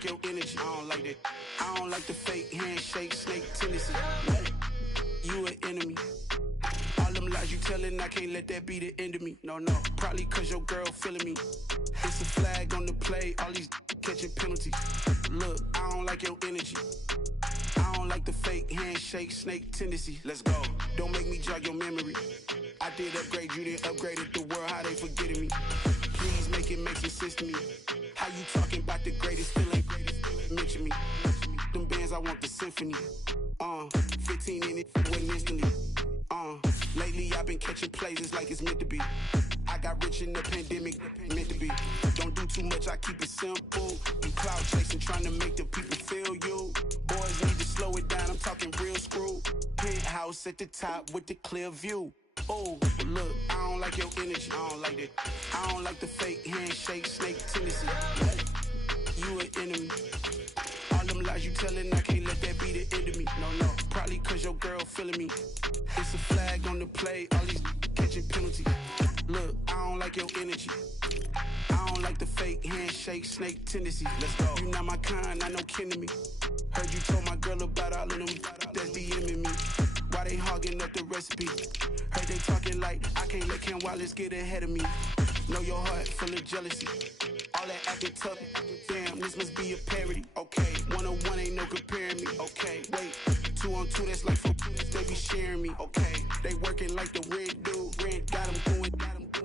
like your energy. I don't like that. I don't like the fake handshake, snake tendency. You an enemy. All them lies you telling, I can't let that be the end of me. No, probably cause your girl feeling me. It's a flag on the play, all these catching penalties. Look, I don't like your energy. I don't like the fake handshake, snake tendency. Let's go. Don't make me jog your memory. I did upgrade, you didn't upgrade it. The world, how they forgetting me. Please make it make some sense to me. How you talking about the greatest, still ain't greatest, mention me. Them bands, I want the symphony. 15 in it, went instantly. Lately I've been catching plays, it's like it's meant to be. I got rich in the pandemic, meant to be. Don't do too much, I keep it simple. You cloud chasing, trying to make the people feel you. Boys need to slow it down, I'm talking real screw. Penthouse at the top with the clear view. Oh, look, I don't like your energy, I don't like that. I don't like the fake handshake, snake tendency. You an enemy. All them lies you telling, I can't let that be the end of me. No, probably cause your girl feeling me. It's a flag on the play, all these catching penalties. Look, I don't like your energy. I don't like the fake handshake, snake tendency. Let's go. You not my kind, not no kin to me. Heard you told my girl about all of them that's DMing me. Why they hogging up the recipe? Heard they talking like I can't let Ken Wallace get ahead of me. Know your heart full of jealousy. All that acting tough, damn, this must be a parody. Okay, 1-on-1 ain't no comparing me. Okay, wait, 2-on-2, that's like football, they be sharing me. Okay, they working like the rent do. Rent got them going,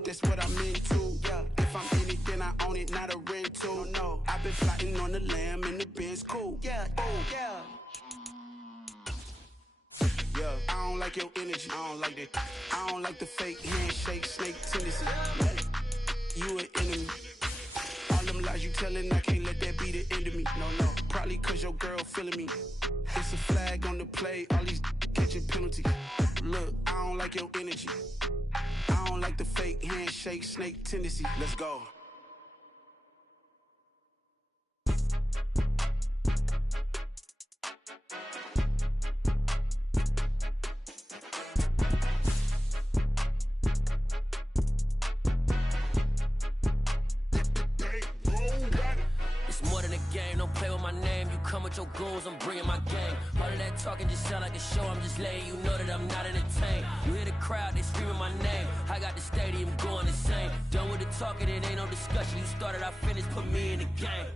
that's what I'm into. Yeah, if I'm in it, then I own it, not a rental. No, I've been flying on the lamb and the Benz cool. Yeah, yeah. Yeah, I don't like your energy, I don't like that. I don't like the fake handshake, snake tendency. You an enemy. All them lies you telling, I can't let that be the end of me. No, probably cause your girl feeling me. It's a flag on the play, all these catching penalties. Look, I don't like your energy. I don't like the fake handshake, snake tendency. Let's go. With your goons, I'm bringing my gang. All of that talking just sound like a show. I'm just letting you know that I'm not entertained. You hear the crowd, they screaming my name. I got the stadium going insane. Done with the talking, it ain't no discussion. You started, I finished, put me in the game.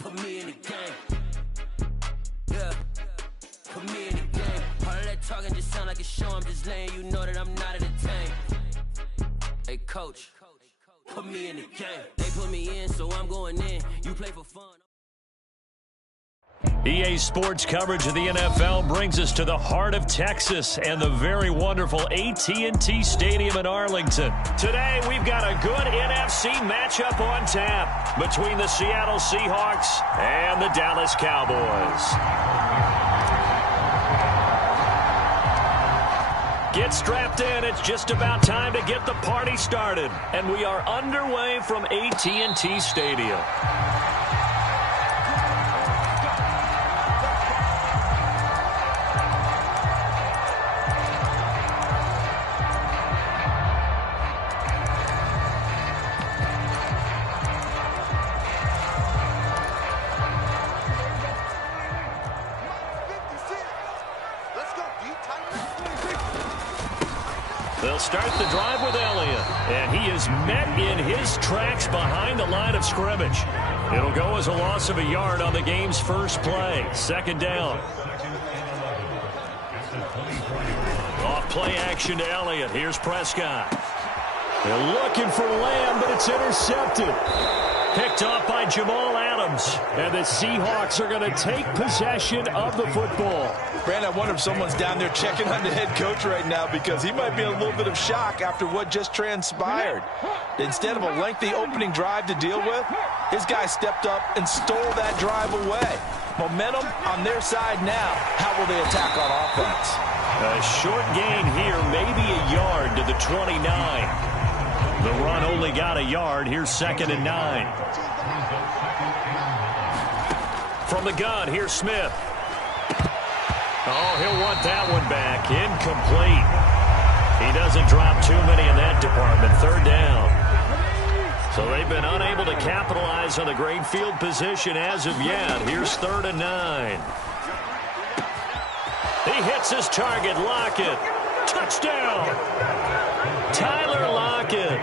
Put me in the game. Yeah, put me in the game. All of that talking just sound like a show. I'm just letting you know that I'm not entertained. Hey, coach. Put me in the game. They put me in, so I'm going in. You play for fun. EA Sports coverage of the NFL brings us to the heart of Texas and the very wonderful AT&T Stadium in Arlington. Today, we've got a good NFC matchup on tap between the Seattle Seahawks and the Dallas Cowboys. Get strapped in. It's just about time to get the party started. And we are underway from AT&T Stadium. They'll start the drive with Elliott, and he is met in his tracks behind the line of scrimmage. It'll go as a loss of a yard on the game's first play. Second down. Off play action to Elliott. Here's Prescott. They're looking for Lamb, but it's intercepted. Picked off by Jamal Adams. And the Seahawks are going to take possession of the football. Brandon, I wonder if someone's down there checking on the head coach right now because he might be in a little bit of shock after what just transpired. Instead of a lengthy opening drive to deal with, his guy stepped up and stole that drive away. Momentum on their side now. How will they attack on offense? A short gain here, maybe a yard to the 29. The run only got a yard. Here's 2nd and 9. From the gun, here's Smith. Oh, he'll want that one back. Incomplete. He doesn't drop too many in that department. 3rd down. So they've been unable to capitalize on the great field position as of yet. Here's 3rd and 9. He hits his target. Lockett. Touchdown. Tyler Lockett.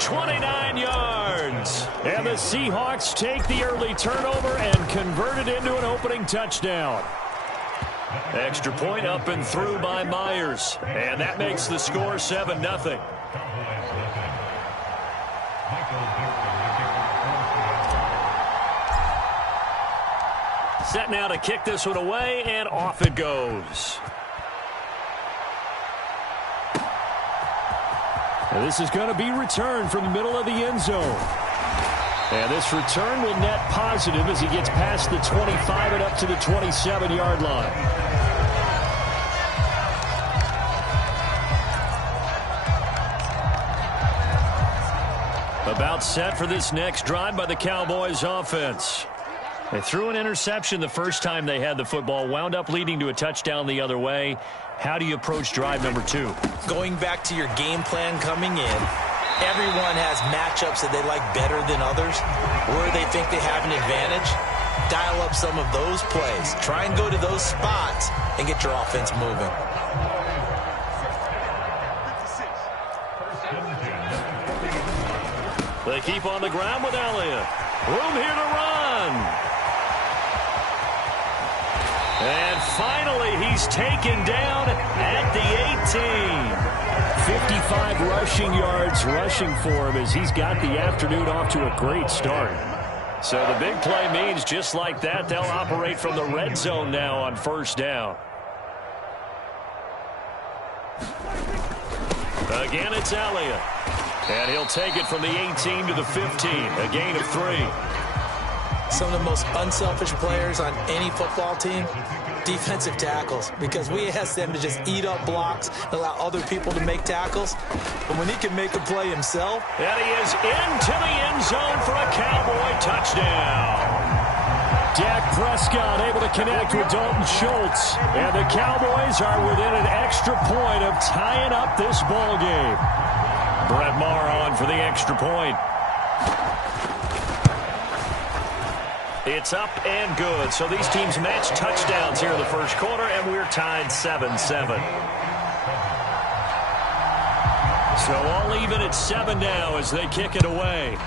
29 yards. And the Seahawks take the early turnover and convert it into an opening touchdown. Extra point up and through by Myers. And that makes the score 7-0. Set now to kick this one away, and off it goes. And this is going to be returned from the middle of the end zone. And this return will net positive as he gets past the 25 and up to the 27-yard line. About set for this next drive by the Cowboys offense. They threw an interception the first time they had the football, wound up leading to a touchdown the other way. How do you approach drive number 2? Going back to your game plan coming in, everyone has matchups that they like better than others, where they think they have an advantage. Dial up some of those plays. Try and go to those spots and get your offense moving. They keep on the ground with Elliott. Room here to run. And finally, he's taken down at the 18. 55 rushing yards rushing for him as he's got the afternoon off to a great start. So the big play means just like that, they'll operate from the red zone now on 1st down. Again, it's Elliott. And he'll take it from the 18 to the 15, a gain of 3. Some of the most unselfish players on any football team, defensive tackles, because we ask them to just eat up blocks, allow other people to make tackles. But when he can make a play himself. And he is into the end zone for a Cowboy touchdown. Dak Prescott able to connect with Dalton Schultz. And the Cowboys are within an extra point of tying up this ball game. Brett Maher on for the extra point. It's up and good. So these teams match touchdowns here in the first quarter, and we're tied 7-7. So all even at 7 now as they kick it away.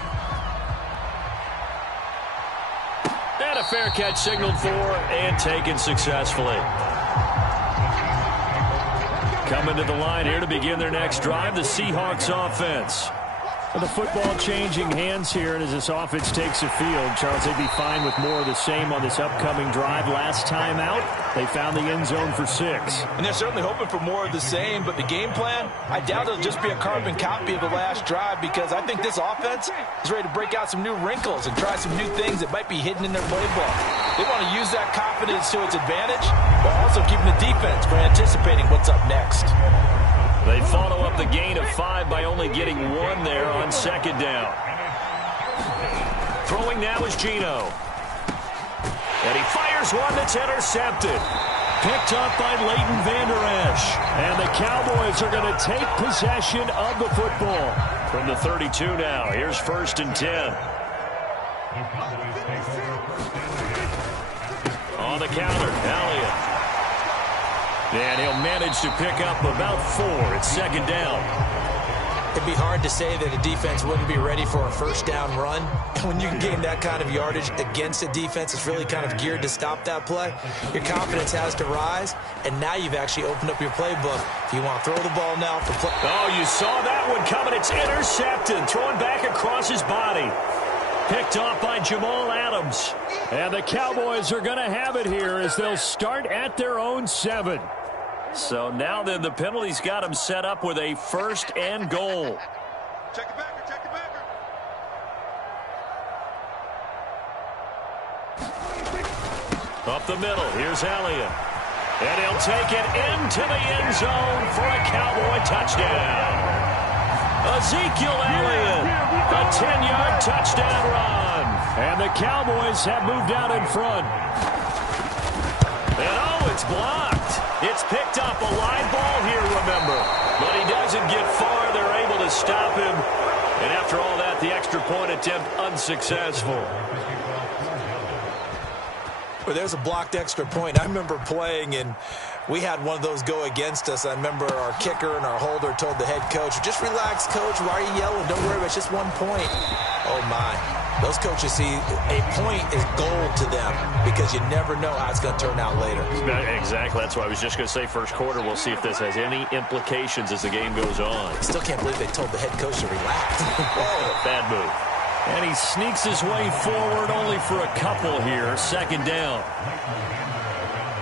And a fair catch signaled for and taken successfully. Coming to the line here to begin their next drive, the Seahawks offense. The football changing hands here, and as this offense takes the field, Charles, they'd be fine with more of the same on this upcoming drive. Last time out, they found the end zone for 6. And they're certainly hoping for more of the same, but the game plan, I doubt it'll just be a carbon copy of the last drive, because I think this offense is ready to break out some new wrinkles and try some new things that might be hidden in their playbook. They want to use that confidence to its advantage, while also keeping the defense from anticipating what's up next. They follow up the gain of 5 by only getting 1 there on 2nd down. Throwing now is Geno. And he fires one that's intercepted. Picked up by Leighton Vander Esch. And the Cowboys are going to take possession of the football. From the 32 now, here's 1st and 10. On the counter, Elliott. And he'll manage to pick up about 4. It's 2nd down. It'd be hard to say that a defense wouldn't be ready for a 1st down run. When you can gain that kind of yardage against a defense that's really kind of geared to stop that play, your confidence has to rise, and now you've actually opened up your playbook. If you want to throw the ball now for play. Oh, you saw that one coming. It's intercepted. Throwing back across his body. Picked off by Jamal Adams. And the Cowboys are going to have it here as they'll start at their own 7. So now then the penalty's got them set up with a 1st and goal. Check it backer, check it backer. Up the middle, here's Elliott. And he'll take it into the end zone for a Cowboy touchdown. Ezekiel Elliott, a 10-yard touchdown run. And the Cowboys have moved out in front. And oh, it's blocked. It's picked up, a live ball here, remember. But he doesn't get far. They're able to stop him. And after all that, the extra point attempt unsuccessful. Well, there's a blocked extra point. I remember playing, and we had one of those go against us. I remember our kicker and our holder told the head coach, just relax, coach. Why are you yelling? Don't worry about it. It's just 1 point. Oh, my. Those coaches see a point is gold to them because you never know how it's going to turn out later. Exactly. That's what I was just going to say. First quarter, we'll see if this has any implications as the game goes on. I still can't believe they told the head coach to relax. Whoa, bad move. And he sneaks his way forward only for a couple here. Second down.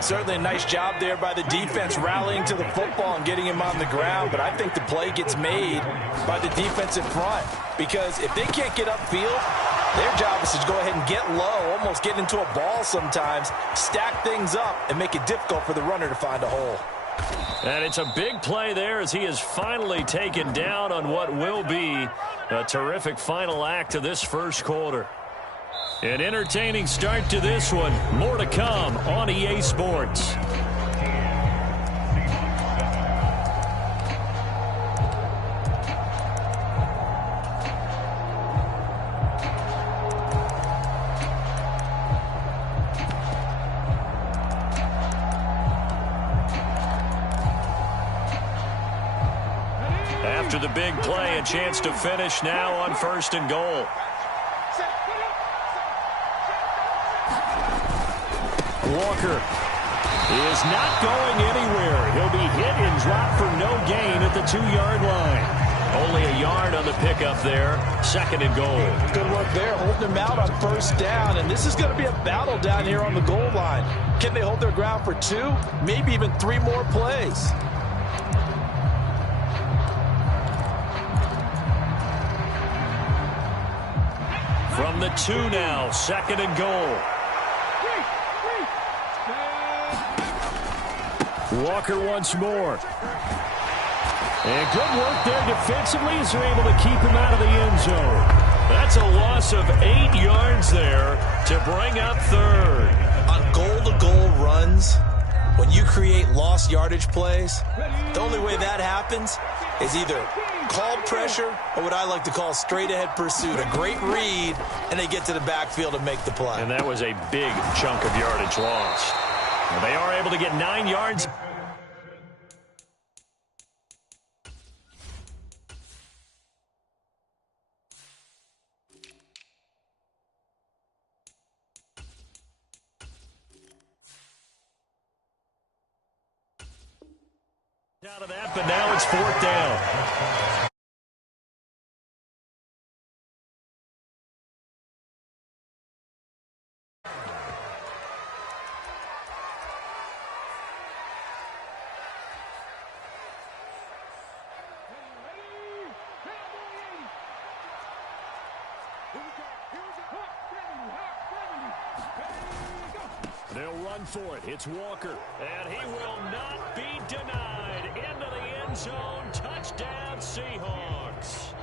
Certainly a nice job there by the defense rallying to the football and getting him on the ground, but I think the play gets made by the defense in front because if they can't get upfield, their job is to go ahead and get low, almost get into a ball sometimes, stack things up, and make it difficult for the runner to find a hole. And it's a big play there as he is finally taken down on what will be a terrific final act of this first quarter. An entertaining start to this one. More to come on EA Sports. After the big play, a chance to finish now on 1st and goal. Walker is not going anywhere. He'll be hit and dropped for no gain at the 2-yard line. Only a yard on the pickup there. 2nd and goal. Good work there, holding him out on 1st down. And this is going to be a battle down here on the goal line. Can they hold their ground for 2, maybe even 3 more plays? From the 2 now, 2nd and goal. Walker once more. And good work there defensively as they're able to keep him out of the end zone. That's a loss of 8 yards there to bring up 3rd. On goal-to-goal runs, when you create lost yardage plays, the only way that happens is either called pressure or what I like to call straight-ahead pursuit. A great read, and they get to the backfield and make the play. And that was a big chunk of yardage lost. Well, they are able to get 9 yards. Out of that, but now it's 4th down. They'll run for it. It's Walker. And he will not be denied. Into the end zone. Touchdown, Seahawks.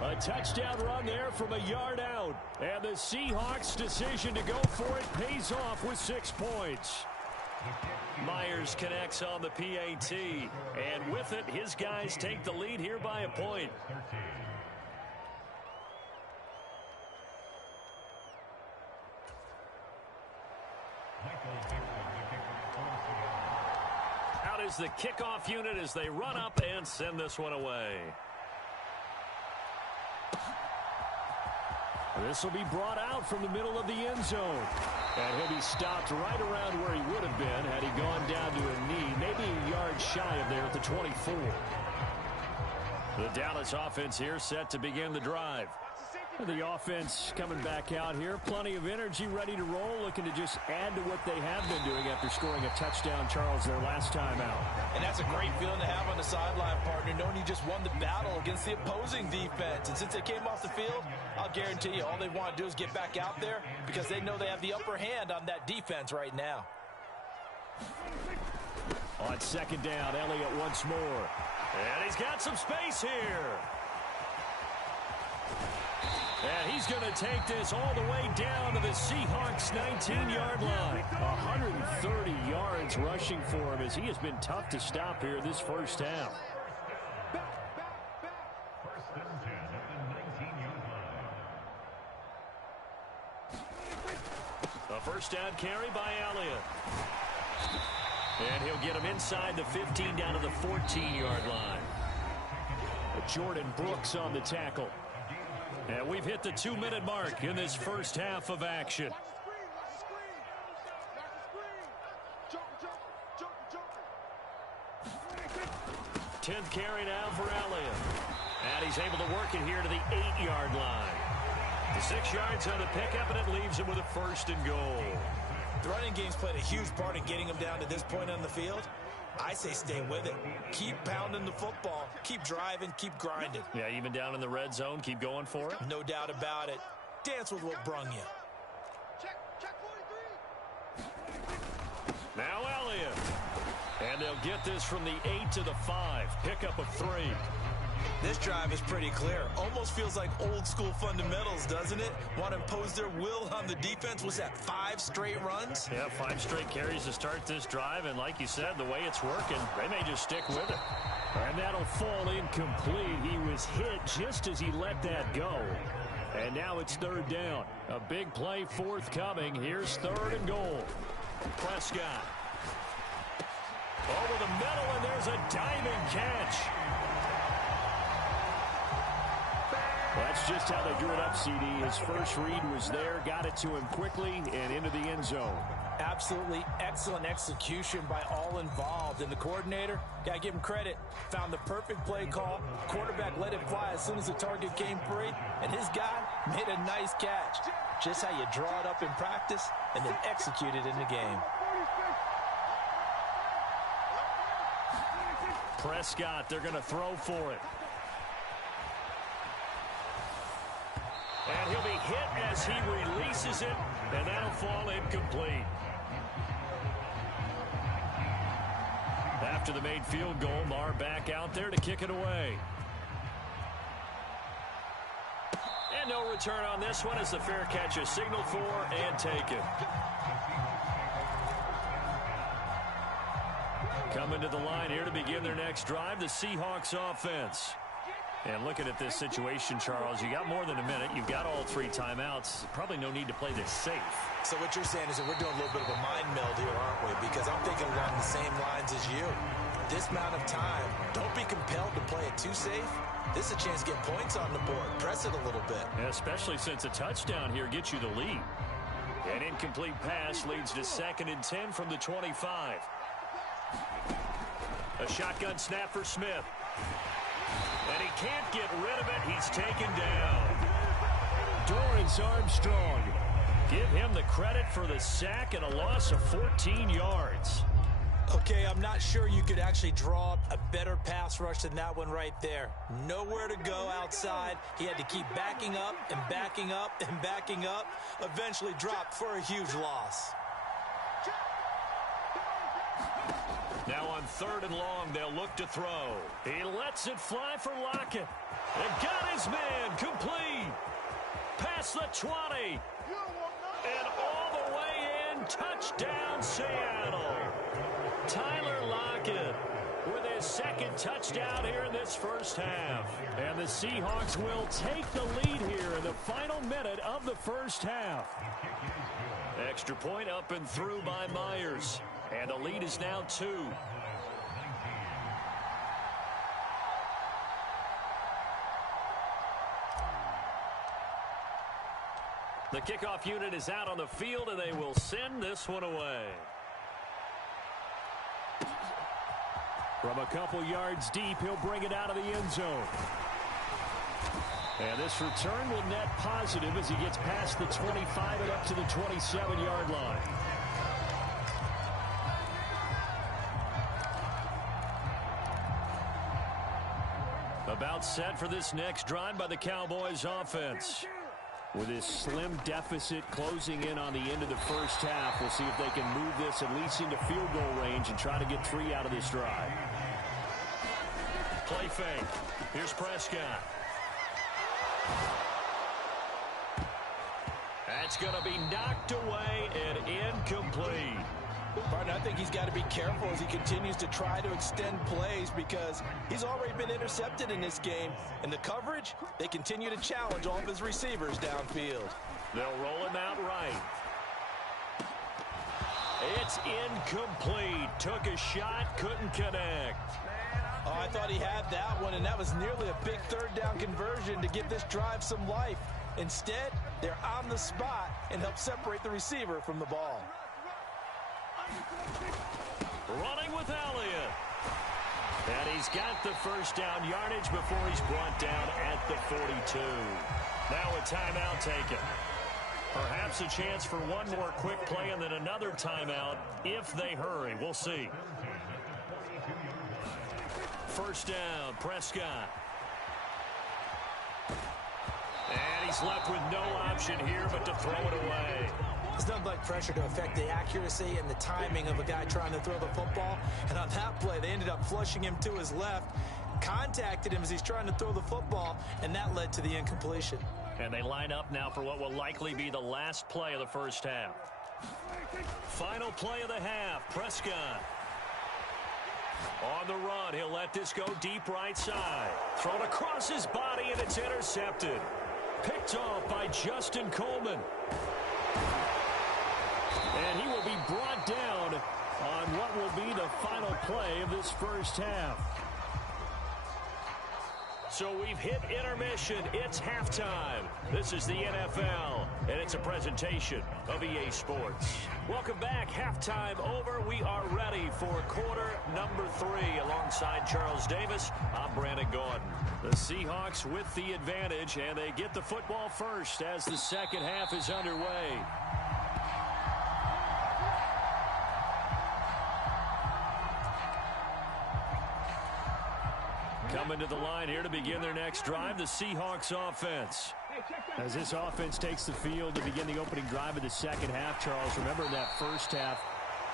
A touchdown run there from a yard out. And the Seahawks' decision to go for it pays off with 6 points. Myers connects on the PAT. And with it, his guys take the lead here by a point. Out is the kickoff unit as they run up and send this one away. This will be brought out from the middle of the end zone. And he'll be stopped right around where he would have been had he gone down to a knee, maybe a yard shy of there at the 24. The Dallas offense here set to begin the drive. The offense coming back out here. Plenty of energy, ready to roll, looking to just add to what they have been doing after scoring a touchdown, Charles, their last time out. And that's a great feeling to have on the sideline, partner, knowing you just won the battle against the opposing defense. And since they came off the field, I'll guarantee you all they want to do is get back out there because they know they have the upper hand on that defense right now. On 2nd down, Elliott once more. And he's got some space here. And he's going to take this all the way down to the Seahawks' 19-yard line. 130 yards rushing for him as he has been tough to stop here this first half. first down carry by Elliott. And he'll get him inside the 15 down to the 14-yard line. Jordan Brooks on the tackle. And we've hit the 2-minute mark in this first half of action. 10th carry now for Elliott. And he's able to work it here to the 8-yard line. The 6 yards on the pickup, and it leaves him with a first and goal. The running game's played a huge part in getting him down to this point on the field. I say stay with it. Keep pounding the football. Keep driving. Keep grinding. Yeah, even down in the red zone, keep going for it. No doubt about it. Dance with what brung you. Check 43. Now Elliott. And they'll get this from the 8 to the 5. Pickup of 3. This drive is pretty clear. Almost feels like old school fundamentals, doesn't it? Want to impose their will on the defense. Was that 5 straight runs? Yeah, 5 straight carries to start this drive. And like you said, the way it's working, they may just stick with it. And that'll fall incomplete. He was hit just as he let that go. And now it's 3rd down. A big play forthcoming. Here's 3rd and goal. Prescott. Over the middle, and there's a diving catch. That's just how they drew it up, CD. His first read was there, got it to him quickly, and into the end zone. Absolutely excellent execution by all involved. And the coordinator, got to give him credit, found the perfect play call. Quarterback let it fly as soon as the target came free, and his guy made a nice catch. Just how you draw it up in practice and then execute it in the game. Prescott, they're going to throw for it. And he'll be hit as he releases it, and that'll fall incomplete. After the made field goal, Marr back out there to kick it away. And no return on this one as the fair catch is signaled for and taken. Coming to the line here to begin their next drive, the Seahawks offense. And looking at this situation, Charles, you got more than a minute. You've got all 3 timeouts. Probably no need to play this safe. So what you're saying is that we're doing a little bit of a mind meld here, aren't we? Because I'm thinking along the same lines as you. This amount of time, don't be compelled to play it too safe. This is a chance to get points on the board. Press it a little bit. Especially since a touchdown here gets you the lead. An incomplete pass leads to 2nd and 10 from the 25. A shotgun snap for Smith. And he can't get rid of it. He's taken down. Dorrance Armstrong. Give him the credit for the sack and a loss of 14 yards. Okay, I'm not sure you could actually draw up a better pass rush than that one right there. Nowhere to go outside. He had to keep backing up and backing up and backing up. Eventually dropped for a huge loss. Now on 3rd and long, they'll look to throw. He lets it fly for Lockett. And got his man complete. Past the 20. And all the way in. Touchdown, Seattle. Tyler Lockett with his 2nd touchdown here in this first half. And the Seahawks will take the lead here in the final minute of the first half. Extra point up and through by Myers. And the lead is now 2. The kickoff unit is out on the field, and they will send this one away. From a couple yards deep, he'll bring it out of the end zone. And this return will net positive as he gets past the 25 and up to the 27-yard line. About set for this next drive by the Cowboys offense. With this slim deficit closing in on the end of the first half, we'll see if they can move this at least into field goal range and try to get 3 out of this drive. Play fake. Here's Prescott. That's going to be knocked away and incomplete. Partner, I think he's got to be careful as he continues to try to extend plays because he's already been intercepted in this game. And the coverage, they continue to challenge all of his receivers downfield. They'll roll him out right. It's incomplete. Took a shot, couldn't connect. Oh, I thought he had that one, and that was nearly a big third down conversion to give this drive some life. Instead, they're on the spot and help separate the receiver from the ball. Running with Elliott. And he's got the first down yardage before he's brought down at the 42. Now a timeout taken. Perhaps a chance for one more quick play and then another timeout if they hurry. We'll see. First down, Prescott. And he's left with no option here but to throw it away. There's nothing like pressure to affect the accuracy and the timing of a guy trying to throw the football. And on that play, they ended up flushing him to his left, contacted him as he's trying to throw the football, and that led to the incompletion. And they line up now for what will likely be the last play of the first half. Final play of the half, Prescott. On the run, he'll let this go deep right side. Thrown across his body, and it's intercepted. Picked off by Justin Coleman. And he will be brought down on what will be the final play of this first half. So we've hit intermission. It's halftime. This is the NFL, and it's a presentation of EA Sports. Welcome back. Halftime over. We are ready for quarter number 3. Alongside Charles Davis, I'm Brandon Gordon. The Seahawks with the advantage, and they get the football first as the second half is underway. Coming to the line here to begin their next drive, the Seahawks offense. As this offense takes the field to begin the opening drive of the second half, Charles, remember in that first half,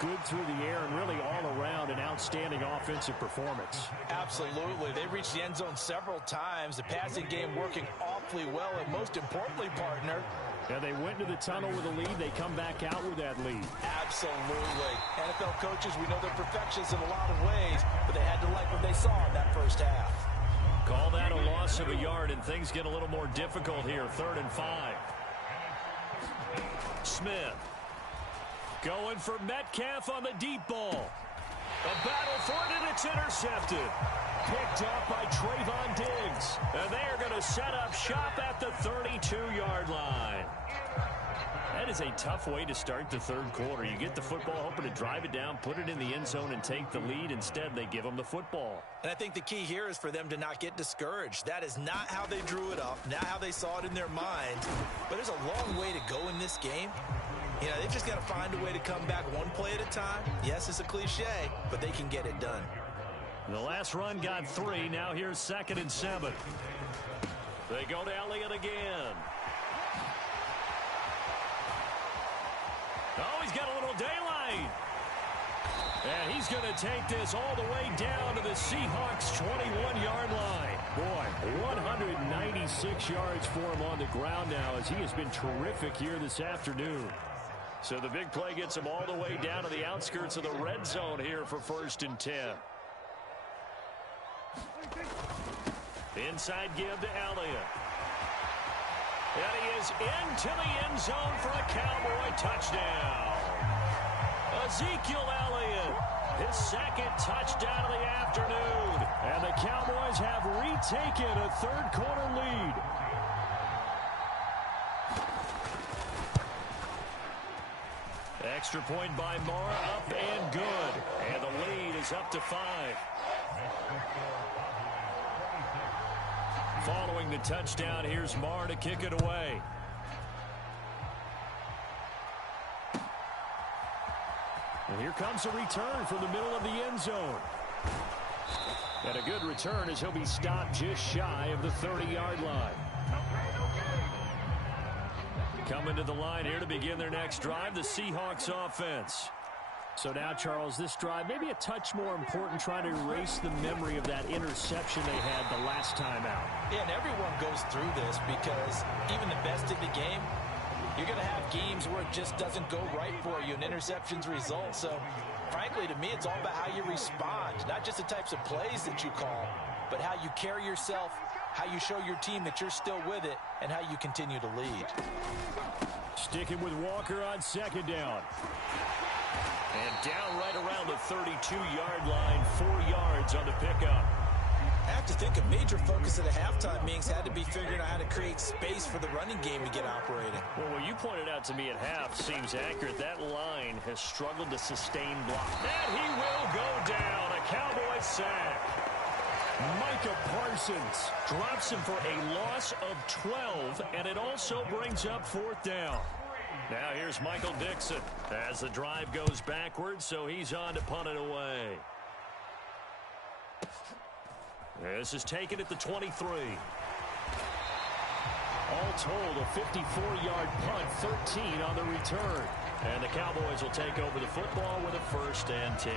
good through the air and really all around an outstanding offensive performance. Absolutely. They reached the end zone several times. The passing game working awfully well, and most importantly, partner, yeah, they went to the tunnel with a lead. They come back out with that lead. Absolutely. NFL coaches, we know they're perfectionists in a lot of ways, but they had to like what they saw in that first half. Call that a loss of a yard, and things get a little more difficult here. 3rd and 5. Smith going for Metcalf on the deep ball. A battle for it, and it's intercepted. Picked up by Trayvon Diggs. And they are going to set up shop at the 32-yard line. That is a tough way to start the third quarter. You get the football, hoping to drive it down, put it in the end zone, and take the lead. Instead, they give them the football. And I think the key here is for them to not get discouraged. That is not how they drew it up, not how they saw it in their mind. But there's a long way to go in this game. You know, they've just got to find a way to come back one play at a time. Yes, it's a cliche, but they can get it done. The last run got 3. Now here's 2nd and 7. They go to Elliott again. Oh, he's got a little daylight. And he's going to take this all the way down to the Seahawks' 21-yard line. Boy, 196 yards for him on the ground now, as he has been terrific here this afternoon. So the big play gets him all the way down to the outskirts of the red zone here for 1st and 10. Inside give to Elliott. And he is into the end zone for a Cowboy touchdown. Ezekiel Elliott, his 2nd touchdown of the afternoon. And the Cowboys have retaken a third quarter lead. Extra point by Moore, up and good. And the lead is up to 5. Following the touchdown, here's Marr to kick it away. And here comes a return from the middle of the end zone. And a good return as he'll be stopped just shy of the 30-yard line. Coming to the line here to begin their next drive, the Seahawks offense. So now, Charles, this drive maybe a touch more important, trying to erase the memory of that interception they had the last time out. Yeah, and everyone goes through this because even the best in the game, you're going to have games where it just doesn't go right for you, and interceptions result. So, frankly, to me, it's all about how you respond, not just the types of plays that you call. but how you carry yourself, how you show your team that you're still with it, and how you continue to lead. Sticking with Walker on second down. And down right around the 32-yard line, 4 yards on the pickup. I have to think a major focus at the halftime meetings had to be figuring out how to create space for the running game to get operating. Well, what you pointed out to me at half seems accurate. That line has struggled to sustain block. And he will go down. A Cowboy sack. Micah Parsons drops him for a loss of 12, and it also brings up 4th down. Now here's Michael Dixon as the drive goes backwards, so he's on to punt it away. This is taken at the 23. All told, a 54-yard punt, 13 on the return. And the Cowboys will take over the football with a 1st and 10.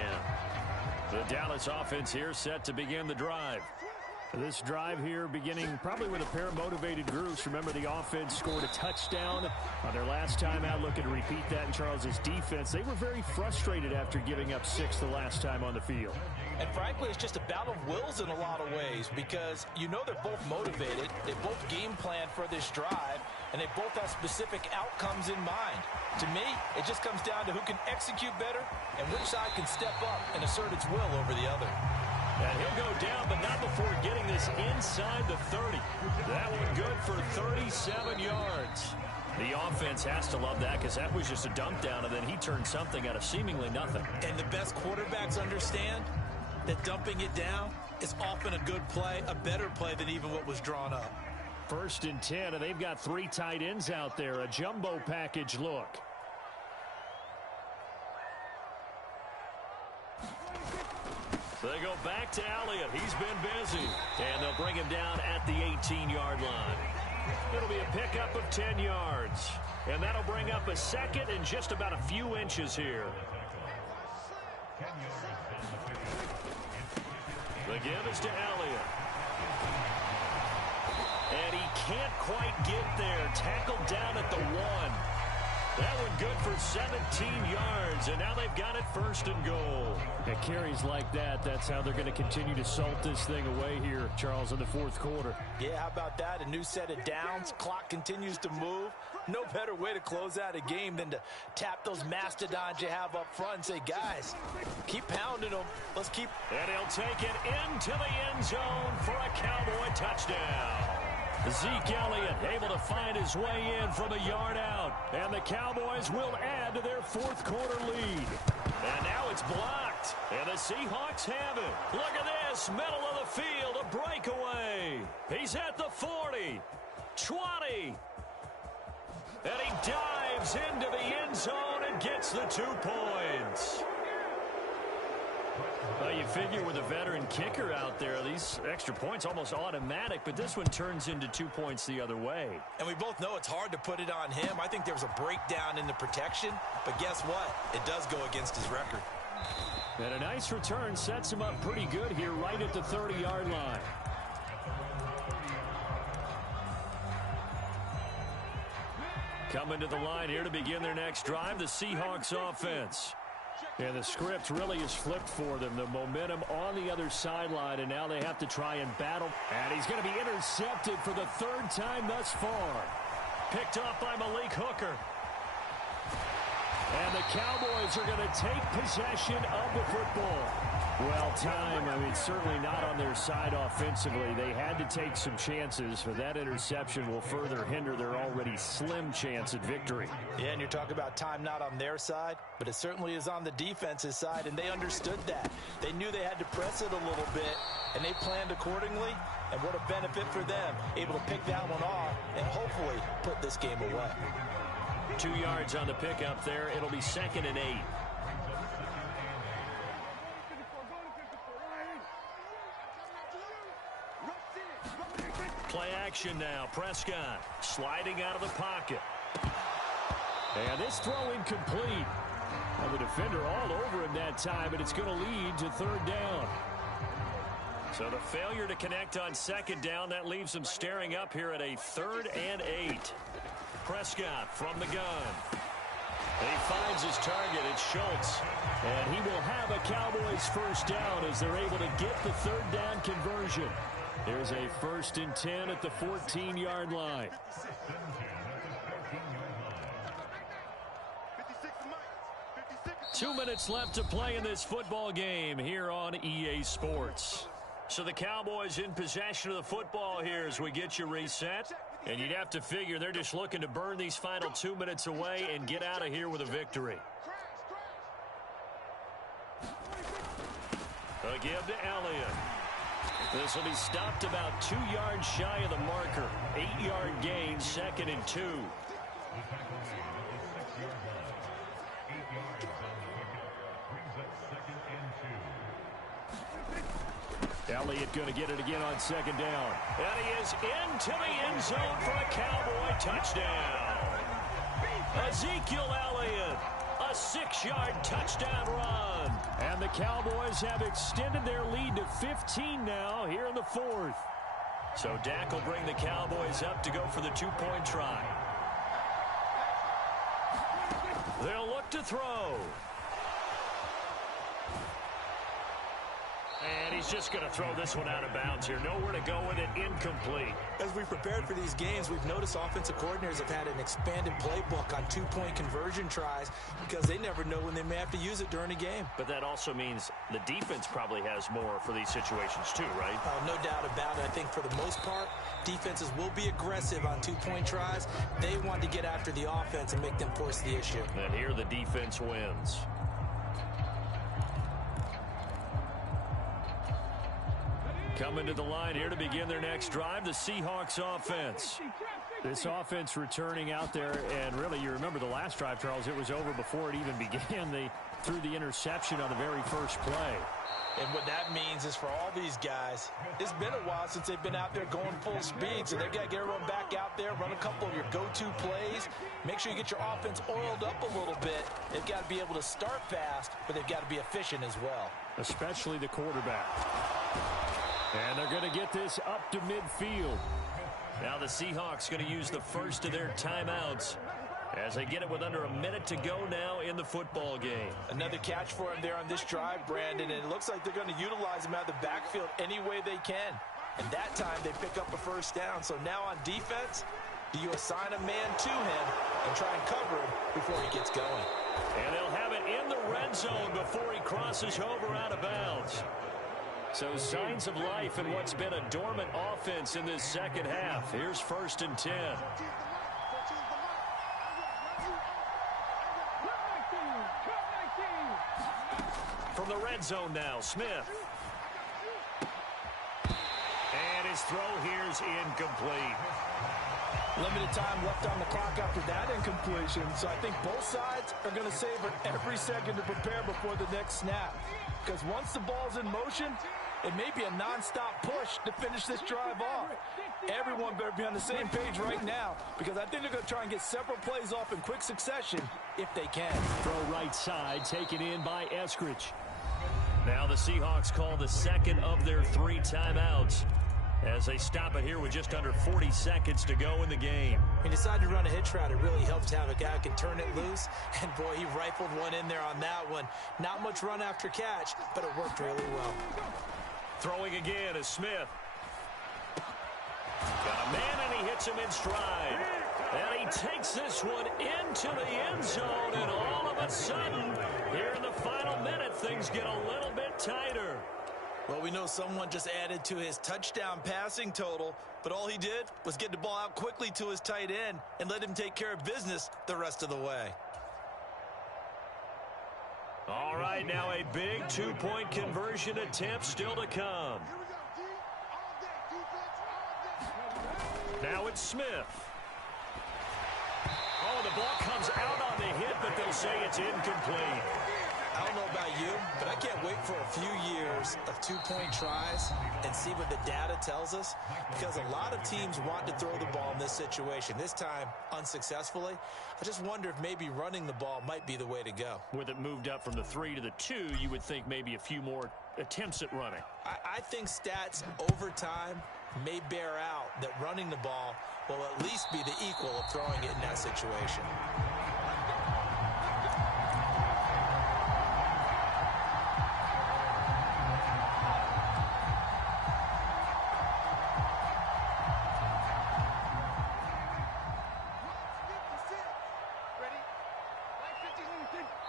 The Dallas offense here set to begin the drive. This drive here beginning probably with a pair of motivated groups. Remember, the offense scored a touchdown on their last time out. Looking to repeat that in Charles's defense. They were very frustrated after giving up 6 the last time on the field. And frankly, it's just a battle of wills in a lot of ways because you know they're both motivated. They both game plan for this drive, and they both have specific outcomes in mind. To me, it just comes down to who can execute better and which side can step up and assert its will over the other. And he'll go down, but not before getting this inside the 30. That one good for 37 yards. The offense has to love that because that was just a dump down, and then he turned something out of seemingly nothing. And the best quarterbacks understand that dumping it down is often a good play, a better play than even what was drawn up. 1st and 10, and they've got 3 tight ends out there. A jumbo package look. So they go back to Elliott. He's been busy. And they'll bring him down at the 18-yard line. It'll be a pickup of 10 yards. And that'll bring up a 2nd and just about a few inches here. The give is to Elliott. And he can't quite get there. Tackled down at the 1. That one good for 17 yards, and now they've got it 1st and goal. At carries like that, that's how they're going to continue to salt this thing away here, Charles, in the 4th quarter. Yeah, how about that? A new set of downs. Clock continues to move. No better way to close out a game than to tap those mastodons you have up front and say, guys, keep pounding them. Let's keep. And he'll take it into the end zone for a Cowboy touchdown. Zeke Elliott able to find his way in from a yard out. And the Cowboys will add to their 4th quarter lead. And now it's blocked. And the Seahawks have it. Look at this. Middle of the field. A breakaway. He's at the 40. 20. And he dives into the end zone and gets the 2 points. Well, you figure with a veteran kicker out there, these extra points almost automatic, but this one turns into 2 points the other way. And we both know it's hard to put it on him. I think there was a breakdown in the protection, but guess what? It does go against his record. And a nice return sets him up pretty good here right at the 30-yard line. Coming to the line here to begin their next drive, the Seahawks offense. And the script really is flipped for them. The momentum on the other sideline, and now they have to try and battle. And he's going to be intercepted for the 3rd time thus far. Picked off by Malik Hooker. And the Cowboys are going to take possession of the football. Well, certainly not on their side offensively. They had to take some chances, but that interception will further hinder their already slim chance at victory. Yeah, and you're talking about time not on their side, but it certainly is on the defense's side, and they understood that. They knew they had to press it a little bit, and they planned accordingly, and what a benefit for them, able to pick that one off and hopefully put this game away. 2 yards on the pickup there. It'll be 2nd and 8. Play action now. Prescott sliding out of the pocket. And this throw incomplete. And the defender all over him that time, and it's going to lead to 3rd down. So the failure to connect on 2nd down, that leaves them staring up here at a 3rd and 8. Prescott from the gun. He finds his target. It's Schultz. And he will have a Cowboys first down as they're able to get the third down conversion. There's a 1st and 10 at the 14-yard line. 2 minutes left to play in this football game here on EA Sports. So the Cowboys in possession of the football here as we get you reset. And you'd have to figure they're just looking to burn these final 2 minutes away and get out of here with a victory. A give to Elliott. This will be stopped about 2 yards shy of the marker. 8-yard gain, 2nd and 2. Elliott going to get it again on 2nd down. And he is into the end zone for a Cowboy touchdown. Ezekiel Elliott, a 6-yard touchdown run. And the Cowboys have extended their lead to 15 now here in the 4th. So Dak will bring the Cowboys up to go for the 2-point try. They'll look to throw. And he's just going to throw this one out of bounds here. Nowhere to go with it. Incomplete. As we've prepared for these games, we've noticed offensive coordinators have had an expanded playbook on 2-point conversion tries because they never know when they may have to use it during a game. But that also means the defense probably has more for these situations too, right? No doubt about it. I think for the most part, defenses will be aggressive on 2-point tries. They want to get after the offense and make them force the issue. And here the defense wins. Coming to the line here to begin their next drive, the Seahawks offense. This offense returning out there, and really, you remember the last drive, Charles, it was over before it even began. They threw the interception on the very first play. And what that means is for all these guys, it's been a while since they've been out there going full speed, so they've got to get everyone back out there, run a couple of your go-to plays, make sure you get your offense oiled up a little bit. They've got to be able to start fast, but they've got to be efficient as well. Especially the quarterback. And they're going to get this up to midfield. Now the Seahawks going to use the first of their timeouts as they get it with under a minute to go now in the football game. Another catch for him there on this drive, Brandon, and it looks like they're going to utilize him out of the backfield any way they can. And that time they pick up a first down. So now on defense, do you assign a man to him and try and cover him before he gets going? And they'll have it in the red zone before he crosses over out of bounds. So signs of life in what's been a dormant offense in this second half. Here's 1st and 10. From the red zone now, Smith. And his throw here's incomplete. Limited time left on the clock after that incompletion, so I think both sides are going to savor every second to prepare before the next snap. Because once the ball's in motion, it may be a non-stop push to finish this drive off. Everyone better be on the same page right now, because I think they're going to try and get several plays off in quick succession if they can. Throw right side, taken in by Eskridge. Now the Seahawks call the second of their 3 timeouts as they stop it here with just under 40 seconds to go in the game. He decided to run a hitch route. It really helps to have a guy who can turn it loose. And, boy, he rifled one in there on that one. Not much run after catch, but it worked really well. Throwing again is Smith. Got a man, and he hits him in stride. And he takes this one into the end zone, and all of a sudden, here in the final minute, things get a little bit tighter. Well, we know someone just added to his touchdown passing total, but all he did was get the ball out quickly to his tight end and let him take care of business the rest of the way. All right, now a big 2-point conversion attempt still to come. Now it's Smith. Oh, the ball comes out on the hit, but they'll say it's incomplete. I don't know about you, but I can't wait for a few years of 2-point tries and see what the data tells us, because a lot of teams want to throw the ball in this situation. This time, unsuccessfully. I just wonder if maybe running the ball might be the way to go. With it moved up from the 3 to the 2, you would think maybe a few more attempts at running. I think stats over time may bear out that running the ball will at least be the equal of throwing it in that situation.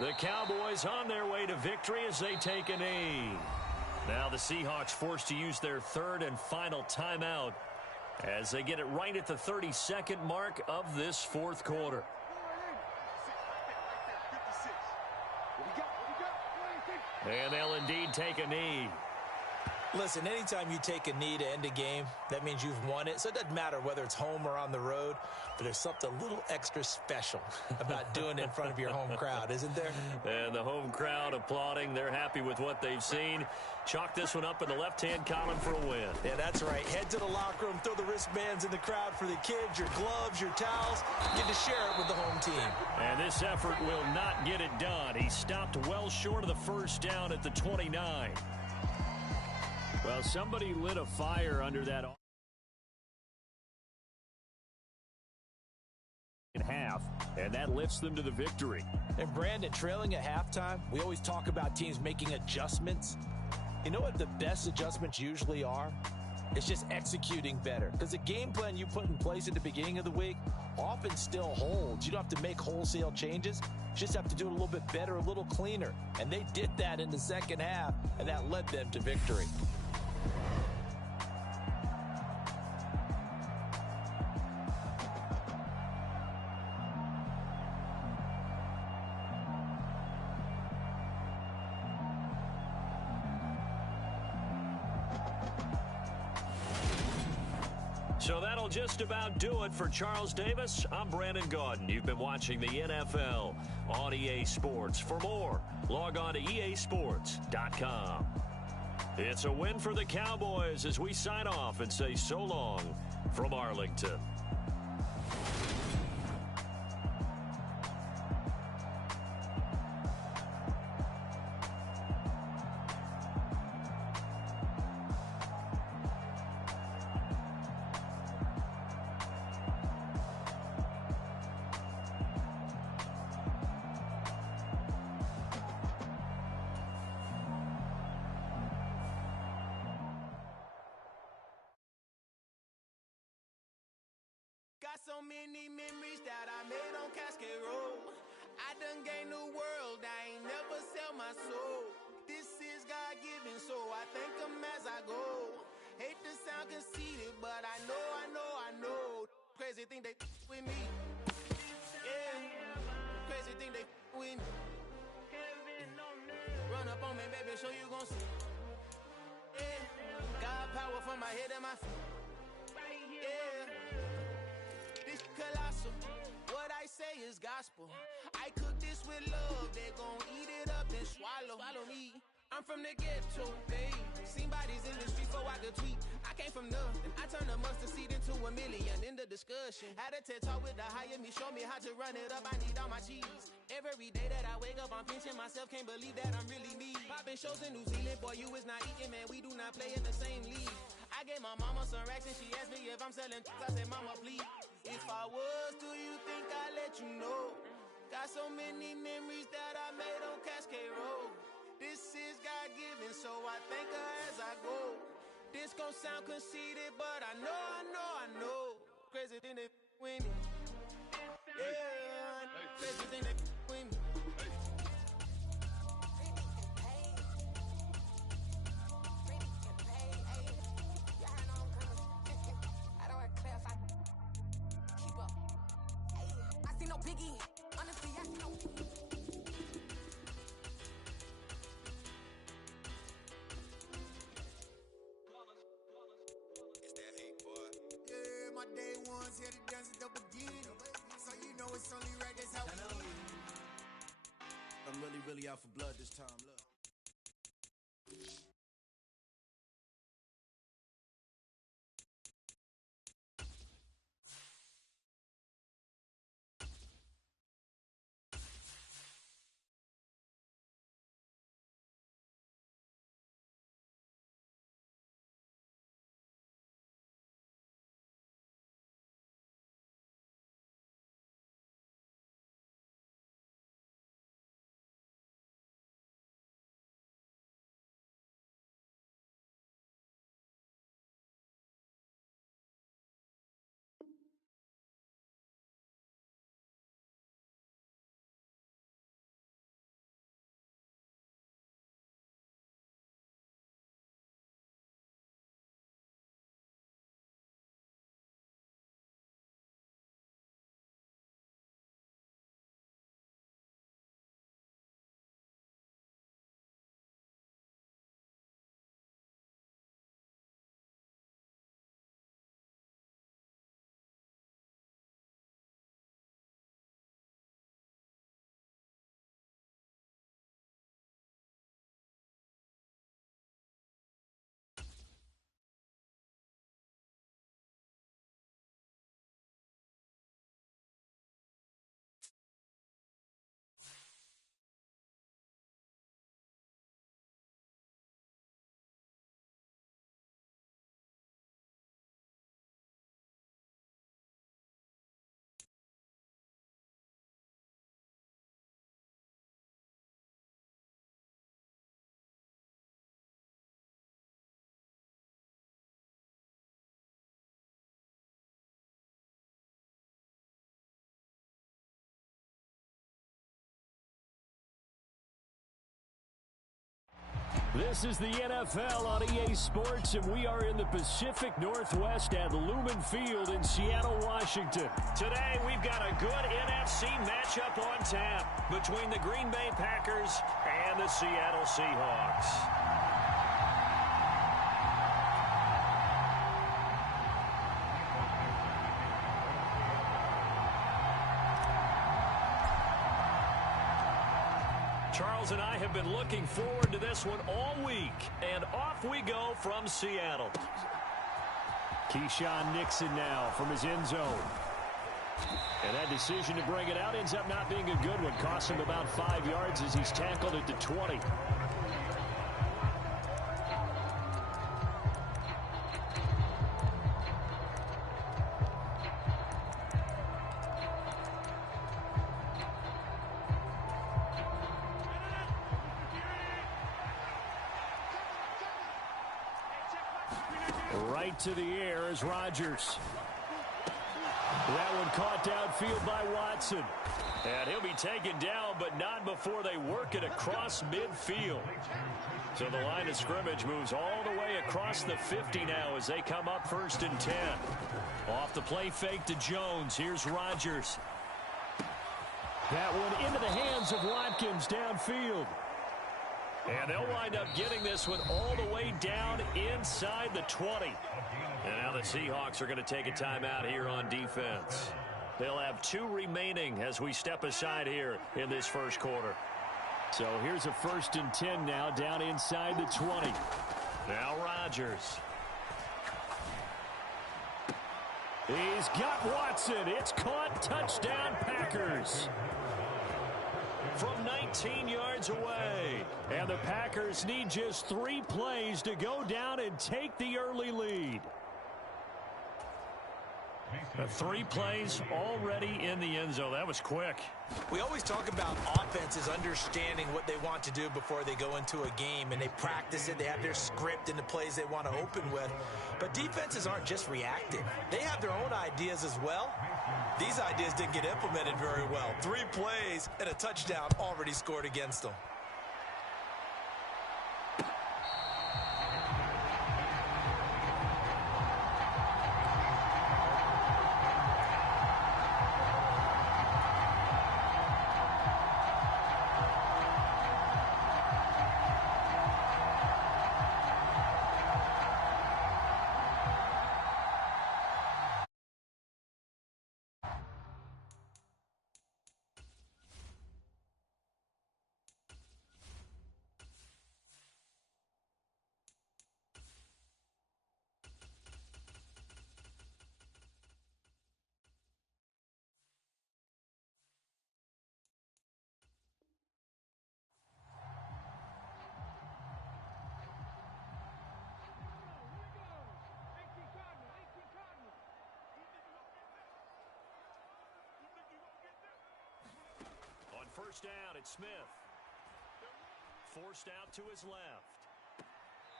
The Cowboys on their way to victory as they take a knee. Now the Seahawks forced to use their third and final timeout as they get it right at the 32nd mark of this fourth quarter. And they'll indeed take a knee. Listen, anytime you take a knee to end a game, that means you've won it. So it doesn't matter whether it's home or on the road, but there's something a little extra special about doing it in front of your home crowd, isn't there? And the home crowd applauding. They're happy with what they've seen. Chalk this one up in the left-hand column for a win. Yeah, that's right. Head to the locker room, throw the wristbands in the crowd for the kids, your gloves, your towels. Get to share it with the home team. And this effort will not get it done. He stopped well short of the first down at the 29. Well, somebody lit a fire under that in half, and that lifts them to the victory. And Brandon, trailing at halftime, we always talk about teams making adjustments. You know what the best adjustments usually are? It's just executing better. Because the game plan you put in place at the beginning of the week often still holds. You don't have to make wholesale changes. You just have to do it a little bit better, a little cleaner. And they did that in the second half, and that led them to victory. So that'll just about do it for Charles Davis. I'm Brandon Gaudin. You've been watching the NFL on EA Sports. For more, log on to easports.com. It's a win for the Cowboys as we sign off and say so long from Arlington. Got so many memories that I made on Cascade Road. I done gained the world, I ain't never sell my soul. This is God-given, so I thank him as I go. Hate to sound conceited, but I know. Crazy thing they with me. Yeah, crazy thing they with me. Run up on me, baby, show you gon' see. Yeah, God power from my head and my feet. Yeah. Colossal, what I say is gospel. I cook this with love, they gon' eat it up and swallow me. I'm from the ghetto, babe. Seen bodies in the street before I could tweet. I came from nothing, I turned a mustard seed into a million in the discussion. Had a TED talk with the higher me, show me how to run it up, I need all my cheese. Every day that I wake up, I'm pinching myself, can't believe that I'm really me. Popping shows in New Zealand, boy, you is not eating, man, we do not play in the same league. I gave my mama some racks and she asked me if I'm selling I said, mama, please. If I was, do you think I'd let you know? Got so many memories that I made on Cascade Road. This is God-given, so I thank her as I go. This gon' sound conceited, but I know. Crazy thing they with me. Yeah, crazy thing they with me. No biggie, honestly, I see no. It's that hate, boy. Yeah, my day ones here to dance at the beginning. So you know it's only right, that's how we live. I'm really out for blood this time, look. This is the NFL on EA Sports, and we are in the Pacific Northwest at Lumen Field in Seattle, Washington. Today, we've got a good NFC matchup on tap between the Green Bay Packers and the Seattle Seahawks. Charles and I have been looking forward to this one all week, and off we go from Seattle. Keyshawn Nixon now from his end zone. And that decision to bring it out ends up not being a good one. Costs him about 5 yards as he's tackled at the 20. Right to the air is Rodgers. That one caught downfield by Watson. And he'll be taken down, but not before they work it across midfield. So the line of scrimmage moves all the way across the 50 now as they come up 1st and 10. Off the play fake to Jones. Here's Rodgers. That one into the hands of Watkins downfield. And they'll wind up getting this one all the way down inside the 20. And now the Seahawks are going to take a timeout here on defense. They'll have 2 remaining as we step aside here in this first quarter. So here's a 1st and 10 now down inside the 20. Now Rodgers. He's got Watson. It's caught. Touchdown Packers. From 19 yards away. And the Packers need just 3 plays to go down and take the early lead. 3 plays already in the end zone. That was quick. We always talk about offenses understanding what they want to do before they go into a game, and they practice it. They have their script and the plays they want to open with. But defenses aren't just reactive. They have their own ideas as well. These ideas didn't get implemented very well. 3 plays and a touchdown already scored against them. First down, it's Smith. Forced out to his left.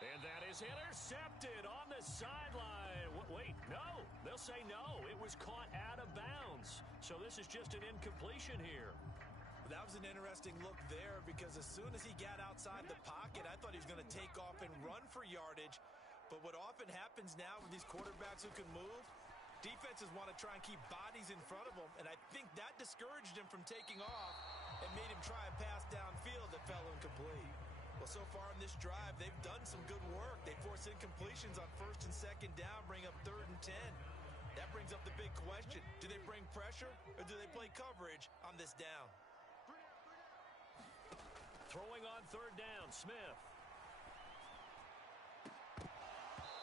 And that is intercepted on the sideline. Wait, no. They'll say no. It was caught out of bounds. So this is just an incompletion here. That was an interesting look there because as soon as he got outside the pocket, I thought he was going to take off and run for yardage. But what often happens now with these quarterbacks who can move, defenses want to try and keep bodies in front of them, and I think that discouraged him from taking off and made him try a pass downfield that fell incomplete. Well, so far in this drive, they've done some good work. They force incompletions on 1st and 2nd down, bring up 3rd and 10. That brings up the big question. Do they bring pressure, or do they play coverage on this down? Throwing on 3rd down, Smith.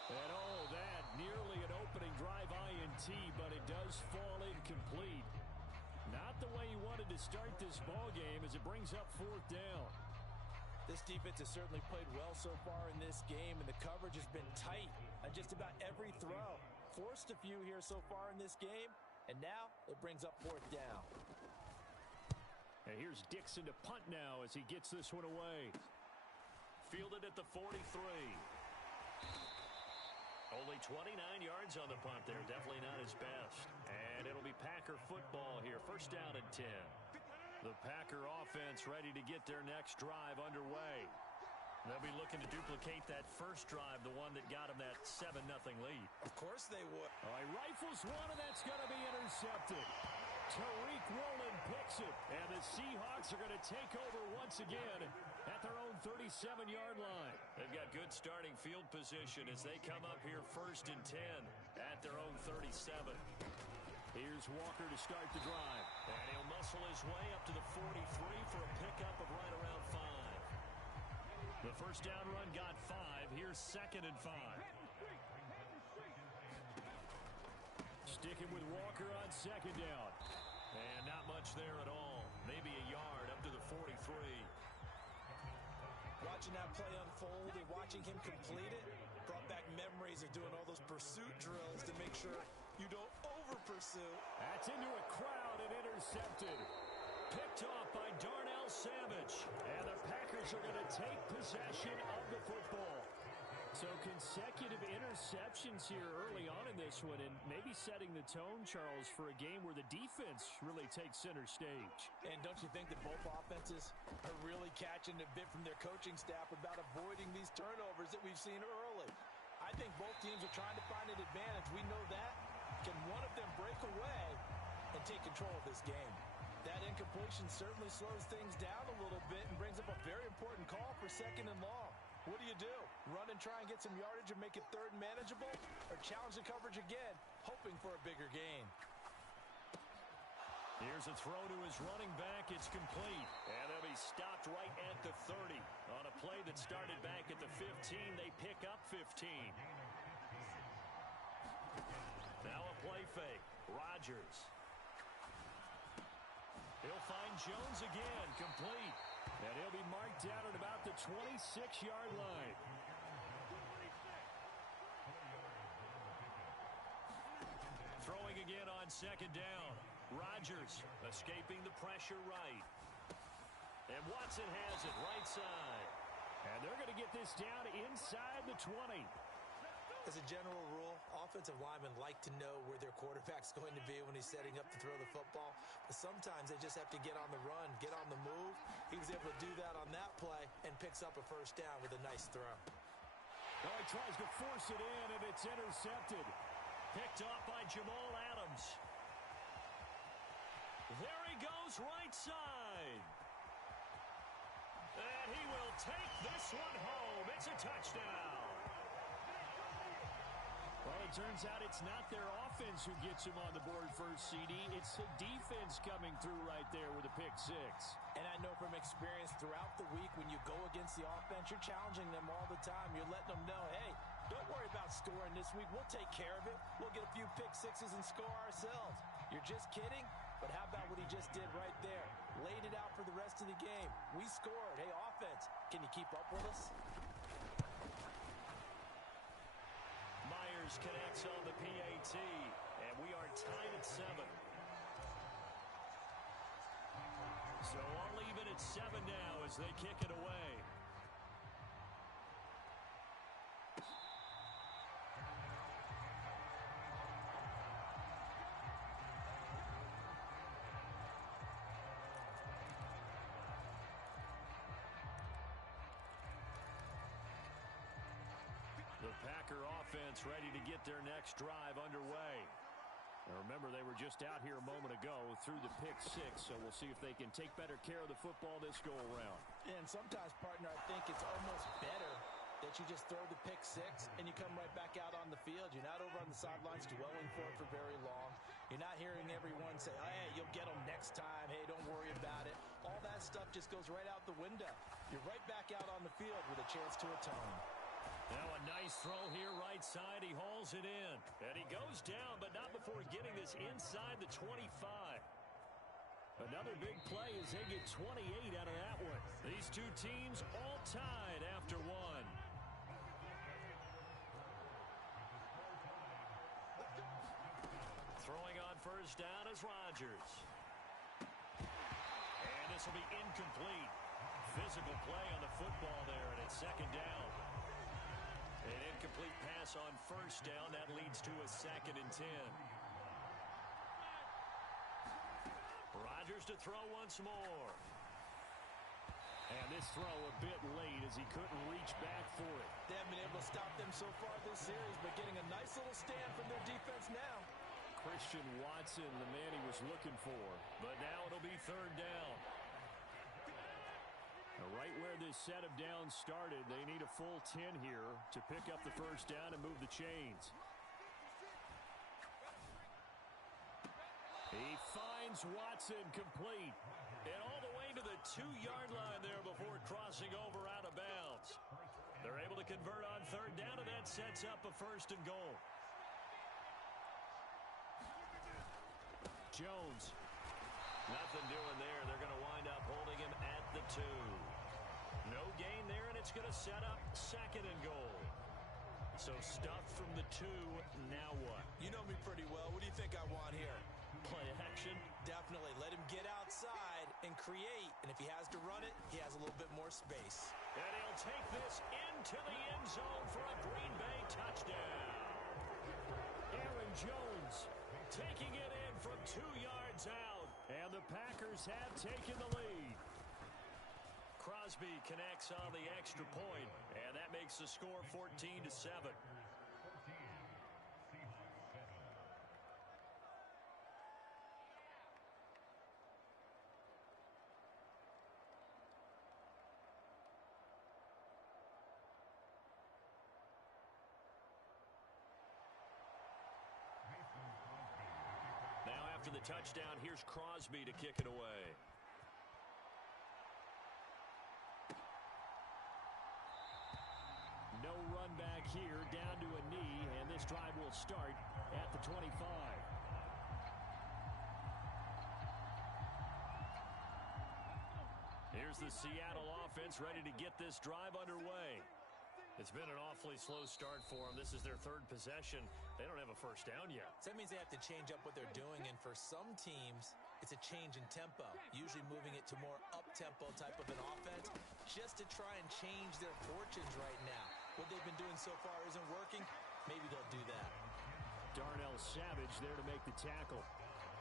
And that nearly an opening drive INT, but it does fall incomplete. Not the way he wanted to start this ball game as it brings up 4th down. This defense has certainly played well so far in this game, and the coverage has been tight on just about every throw. Forced a few here so far in this game, and now it brings up 4th down. And here's Dixon to punt now as he gets this one away. Fielded at the 43. Only 29 yards on the punt there. Definitely not his best. And it'll be Packer football here. 1st down and 10. The Packer offense ready to get their next drive underway. They'll be looking to duplicate that first drive, the one that got them that 7-0 lead. Of course they would. All right, rifles one, and that's going to be intercepted. Tariq Woolen picks it, and the Seahawks are going to take over once again at their own 37-yard line. They've got good starting field position as they come up here 1st and 10 at their own 37. Here's Walker to start the drive. And he'll muscle his way up to the 43 for a pickup of right around 5. The first down run got 5. Here's 2nd and 5. Sticking with Walker on 2nd down. And not much there at all. Maybe a yard up to the 43. Watching that play unfold and watching him complete it brought back memories of doing all those pursuit drills to make sure you don't over-pursue. That's into a crowd and intercepted. Picked off by Darnell Savage. And the Packers are going to take possession of the football. So consecutive interceptions here early on in this one, and maybe setting the tone, Charles, for a game where the defense really takes center stage. And don't you think that both offenses are really catching a bit from their coaching staff about avoiding these turnovers that we've seen early? I think both teams are trying to find an advantage. We know that. Can one of them break away and take control of this game? That incompletion certainly slows things down a little bit and brings up a very important call for 2nd and long. What do? Run and try and get some yardage and make it 3rd and manageable? Or challenge the coverage again, hoping for a bigger gain? Here's a throw to his running back. It's complete. And they'll be stopped right at the 30. On a play that started back at the 15, they pick up 15. Now a play fake. Rodgers. He'll find Jones again, complete. And he'll be marked down at about the 26-yard line. Throwing again on 2nd down. Rodgers escaping the pressure right. And Watson has it right side. And they're going to get this down inside the 20. As a general rule, offensive linemen like to know where their quarterback's going to be when he's setting up to throw the football. But sometimes they just have to get on the run, get on the move. He was able to do that on that play and picks up a 1st down with a nice throw. Oh, he tries to force it in, and it's intercepted. Picked off by Jamal Adams. There he goes right side. And he will take this one home. It's a touchdown. Well, it turns out it's not their offense who gets him on the board first, CD. It's the defense coming through right there with a pick 6. And I know from experience throughout the week when you go against the offense, you're challenging them all the time. You're letting them know, hey, don't worry about scoring this week. We'll take care of it. We'll get a few pick 6s and score ourselves. You're just kidding? But how about what he just did right there? Laid it out for the rest of the game. We scored. Hey, offense, can you keep up with us? Myers connects on the PAT, and we are tied at 7. So all even at 7 now as they kick it away. The Packer offense ready to get their next drive underway. Now remember, they were just out here a moment ago through the pick 6, so we'll see if they can take better care of the football this go-around. And sometimes, partner, I think it's almost better that you just throw the pick 6 and you come right back out on the field. You're not over on the sidelines dwelling for it for very long. You're not hearing everyone say, hey, you'll get them next time. Hey, don't worry about it. All that stuff just goes right out the window. You're right back out on the field with a chance to atone. Now a nice throw here right side. He hauls it in. And he goes down, but not before getting this inside the 25. Another big play as they get 28 out of that one. These two teams all tied after one. Throwing on first down is Rodgers. And this will be incomplete. Physical play on the football there, and it's 2nd down. An incomplete pass on first down. That leads to a 2nd and 10. Rodgers to throw once more. And this throw a bit late as he couldn't reach back for it. They haven't been able to stop them so far this series, but getting a nice little stand from their defense now. Christian Watson, the man he was looking for. But now it'll be third down. Right where this set of downs started, they need a full 10 here to pick up the first down and move the chains. He finds Watson complete. And all the way to the 2-yard line there before crossing over out of bounds. They're able to convert on third down, and that sets up a first and goal. Jones. Nothing doing there. They're going to wind up holding him at the 2. No gain there, and it's going to set up second and goal. So stuffed from the 2, now what? You know me pretty well. What do you think I want here? Play action? Definitely. Let him get outside and create. And if he has to run it, he has a little bit more space. And he'll take this into the end zone for a Green Bay touchdown. Aaron Jones taking it in from 2 yards out. And the Packers have taken the lead. Crosby connects on the extra point, and that makes the score 14-7. Now after the touchdown, here's Crosby to kick it away. No run back here, down to a knee, and this drive will start at the 25. Here's the Seattle offense ready to get this drive underway. It's been an awfully slow start for them. This is their third possession. They don't have a first down yet. So that means they have to change up what they're doing, and for some teams, it's a change in tempo, usually moving it to more up-tempo type of an offense just to try and change their fortunes right now. What they've been doing so far isn't working. Maybe they'll do that. Darnell Savage there to make the tackle.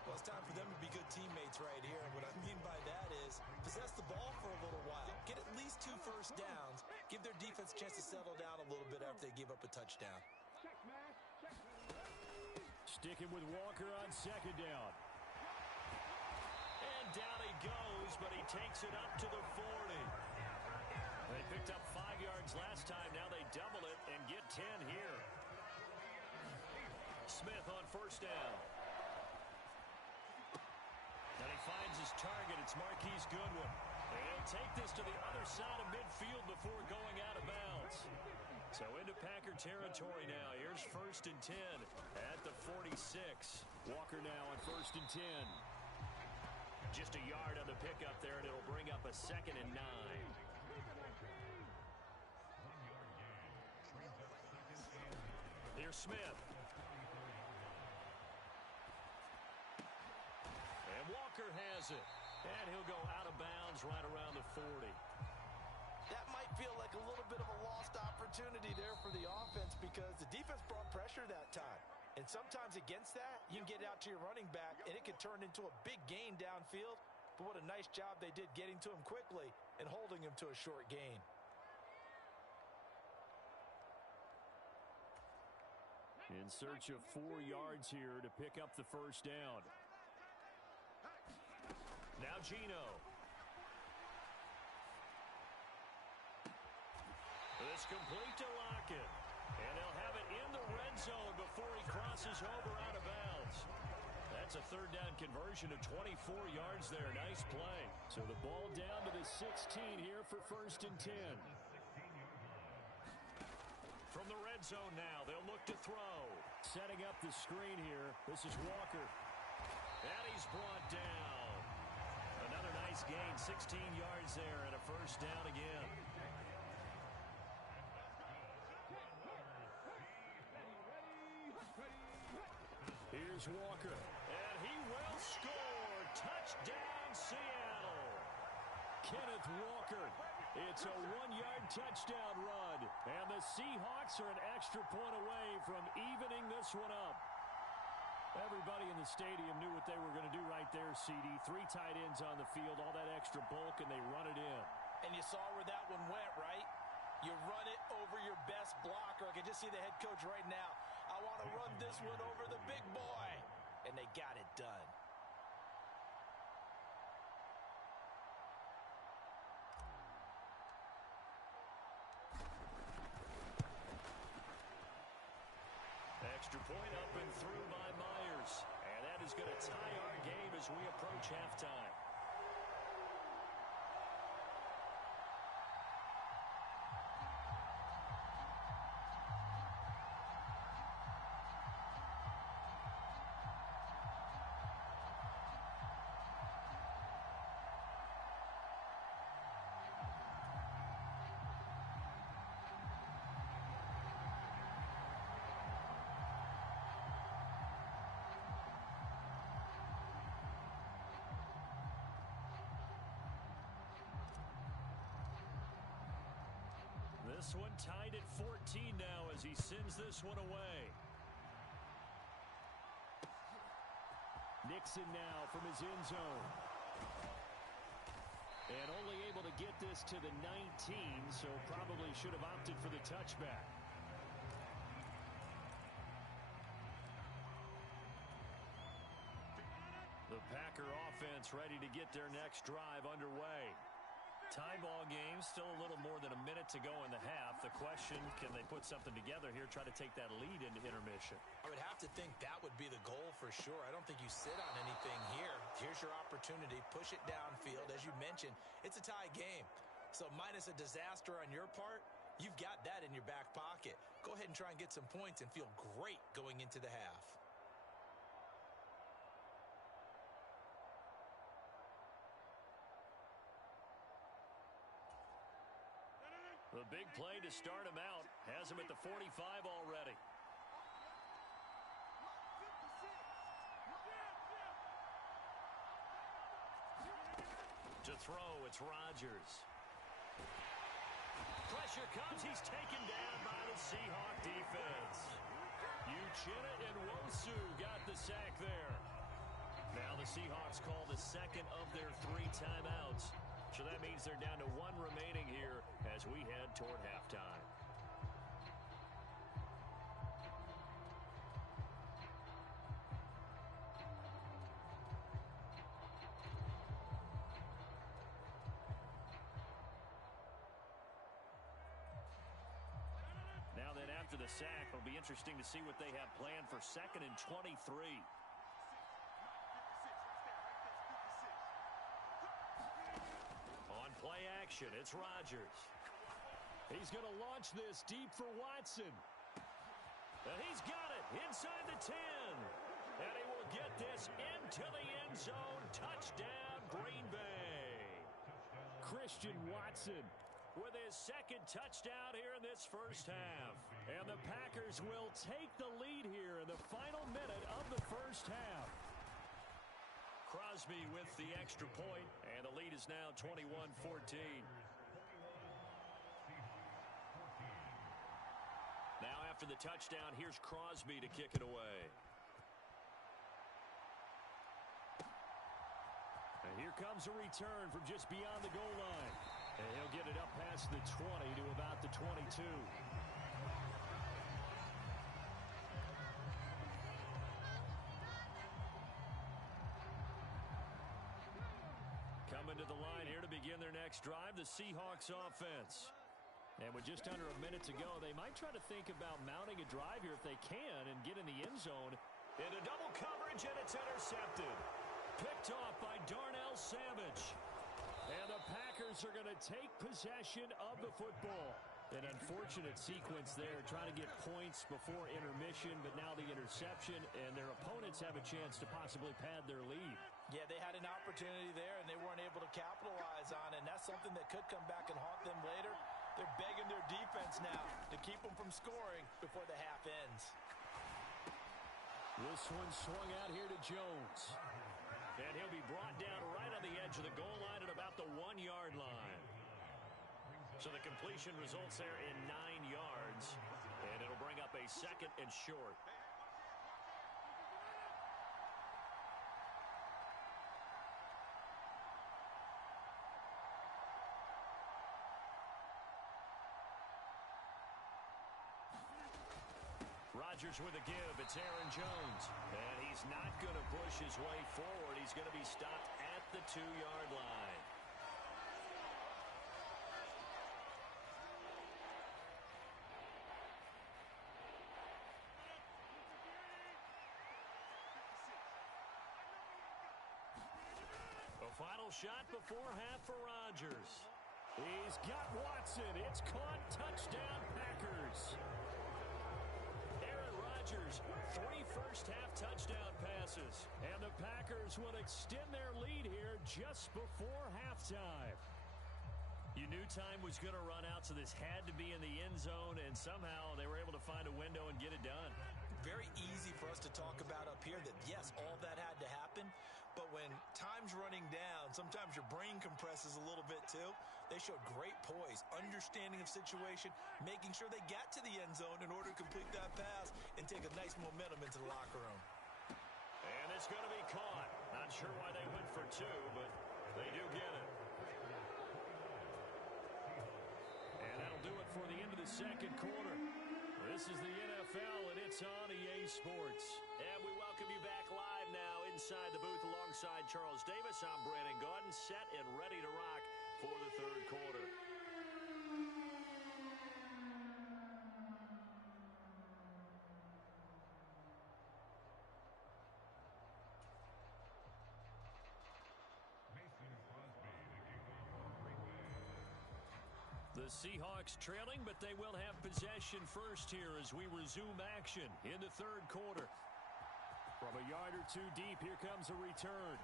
Well, it's time for them to be good teammates right here. And what I mean by that is possess the ball for a little while. Get at least 2 first downs. Give their defense a chance to settle down a little bit after they give up a touchdown. Sticking with Walker on second down. And down he goes, but he takes it up to the 40. They picked up 5 yards last time. Now they double it and get 10 here. Smith on first down. And he finds his target. It's Marquise Goodwin. And he'll take this to the other side of midfield before going out of bounds. So into Packer territory now. Here's first and 10 at the 46. Walker now on first and 10. Just a yard on the pickup there, and it'll bring up a second and 9. Here's Smith. And Walker has it. And he'll go out of bounds right around the 40. That might feel like a little bit of a lost opportunity there for the offense because the defense brought pressure that time. And sometimes against that, you can get out to your running back, and it could turn into a big gain downfield. But what a nice job they did getting to him quickly and holding him to a short gain. In search of 4 yards here to pick up the first down. Now Gino. This complete to Lockett. And they'll have it in the red zone before he crosses over out of bounds. That's a third down conversion of 24 yards there. Nice play. So the ball down to the 16 here for first and 10. From the red zone now, they'll look to throw. Setting up the screen here. This is Walker. And he's brought down. Another nice gain, 16 yards there, and a first down again. Here's Walker, and he will score. Touchdown, Seattle. Kenneth Walker. It's a 1-yard touchdown run, and the Seahawks are an extra point away from evening this one up. Everybody in the stadium knew what they were going to do right there, CD. 3 tight ends on the field, all that extra bulk, and they run it in. And you saw where that one went, right? You run it over your best blocker. I can just see the head coach right now. I want to run this one over the big boy. And they got it done. Extra point up and through by Myers. And that is going to tie our game as we approach halftime. This one tied at 14 now as he sends this one away. Nixon now from his end zone. And only able to get this to the 19, so probably should have opted for the touchback. The Packer offense ready to get their next drive underway. Tie ball game, still a little more than a minute to go in the half. The question, can they put something together here, try to take that lead into intermission? I would have to think that would be the goal for sure. I don't think you sit on anything here. Here's your opportunity. Push it downfield. As you mentioned, it's a tie game. So minus a disaster on your part, you've got that in your back pocket. Go ahead and try and get some points and feel great going into the half. The big play to start him out has him at the 45 already. To throw, it's Rodgers. Pressure comes. He's taken down by the Seahawk defense. Uchenna and Wosu got the sack there. Now the Seahawks call the second of their 3 timeouts. So that means they're down to 1 remaining here as we head toward halftime. Now then, after the sack, it'll be interesting to see what they have planned for 2nd and 23. Play action. It's Rodgers. He's going to launch this deep for Watson. And he's got it inside the 10. And he will get this into the end zone. Touchdown, Green Bay. Christian Watson with his 2nd touchdown here in this first half. And the Packers will take the lead here in the final minute of the first half. Crosby with the extra point, and the lead is now 21-14. Now after the touchdown, here's Crosby to kick it away. And here comes a return from just beyond the goal line. And he'll get it up past the 20 to about the 22. Coming to the line here to begin their next drive, the Seahawks offense. And with just under a minute to go, they might try to think about mounting a drive here if they can and get in the end zone. Into double coverage, and it's intercepted. Picked off by Darnell Savage. And the Packers are going to take possession of the football. An unfortunate sequence there, trying to get points before intermission, but now the interception, and their opponents have a chance to possibly pad their lead. Yeah, they had an opportunity there, and they weren't able to capitalize on it, and that's something that could come back and haunt them later. They're begging their defense now to keep them from scoring before the half ends. This one swung out here to Jones. And he'll be brought down right on the edge of the goal line at about the 1-yard line. So the completion results there in 9 yards, and it'll bring up a 2nd and short. Rodgers with a give. It's Aaron Jones. And he's not going to push his way forward. He's going to be stopped at the 2-yard line. A final shot before half for Rodgers. He's got Watson. It's caught. Touchdown, Packers. Aaron Rodgers, 3 first-half touchdown passes. And the Packers will extend their lead here just before halftime. You knew time was going to run out, so this had to be in the end zone, and somehow they were able to find a window and get it done. Very easy for us to talk about up here that, yes, all that had to happen. But when time's running down, sometimes your brain compresses a little bit too. They showed great poise, understanding of situation, making sure they got to the end zone in order to complete that pass and take a nice momentum into the locker room. And it's going to be caught. Not sure why they went for 2, but they do get it. And that'll do it for the end of the second quarter. This is the NFL, and it's on EA Sports. And we welcome you back live now inside the booth alongside Charles Davis. I'm Brandon Gaudin, set and ready to rock for the third quarter. The Seahawks trailing, but they will have possession first here as we resume action in the third quarter. From a yard or 2 deep, here comes a return.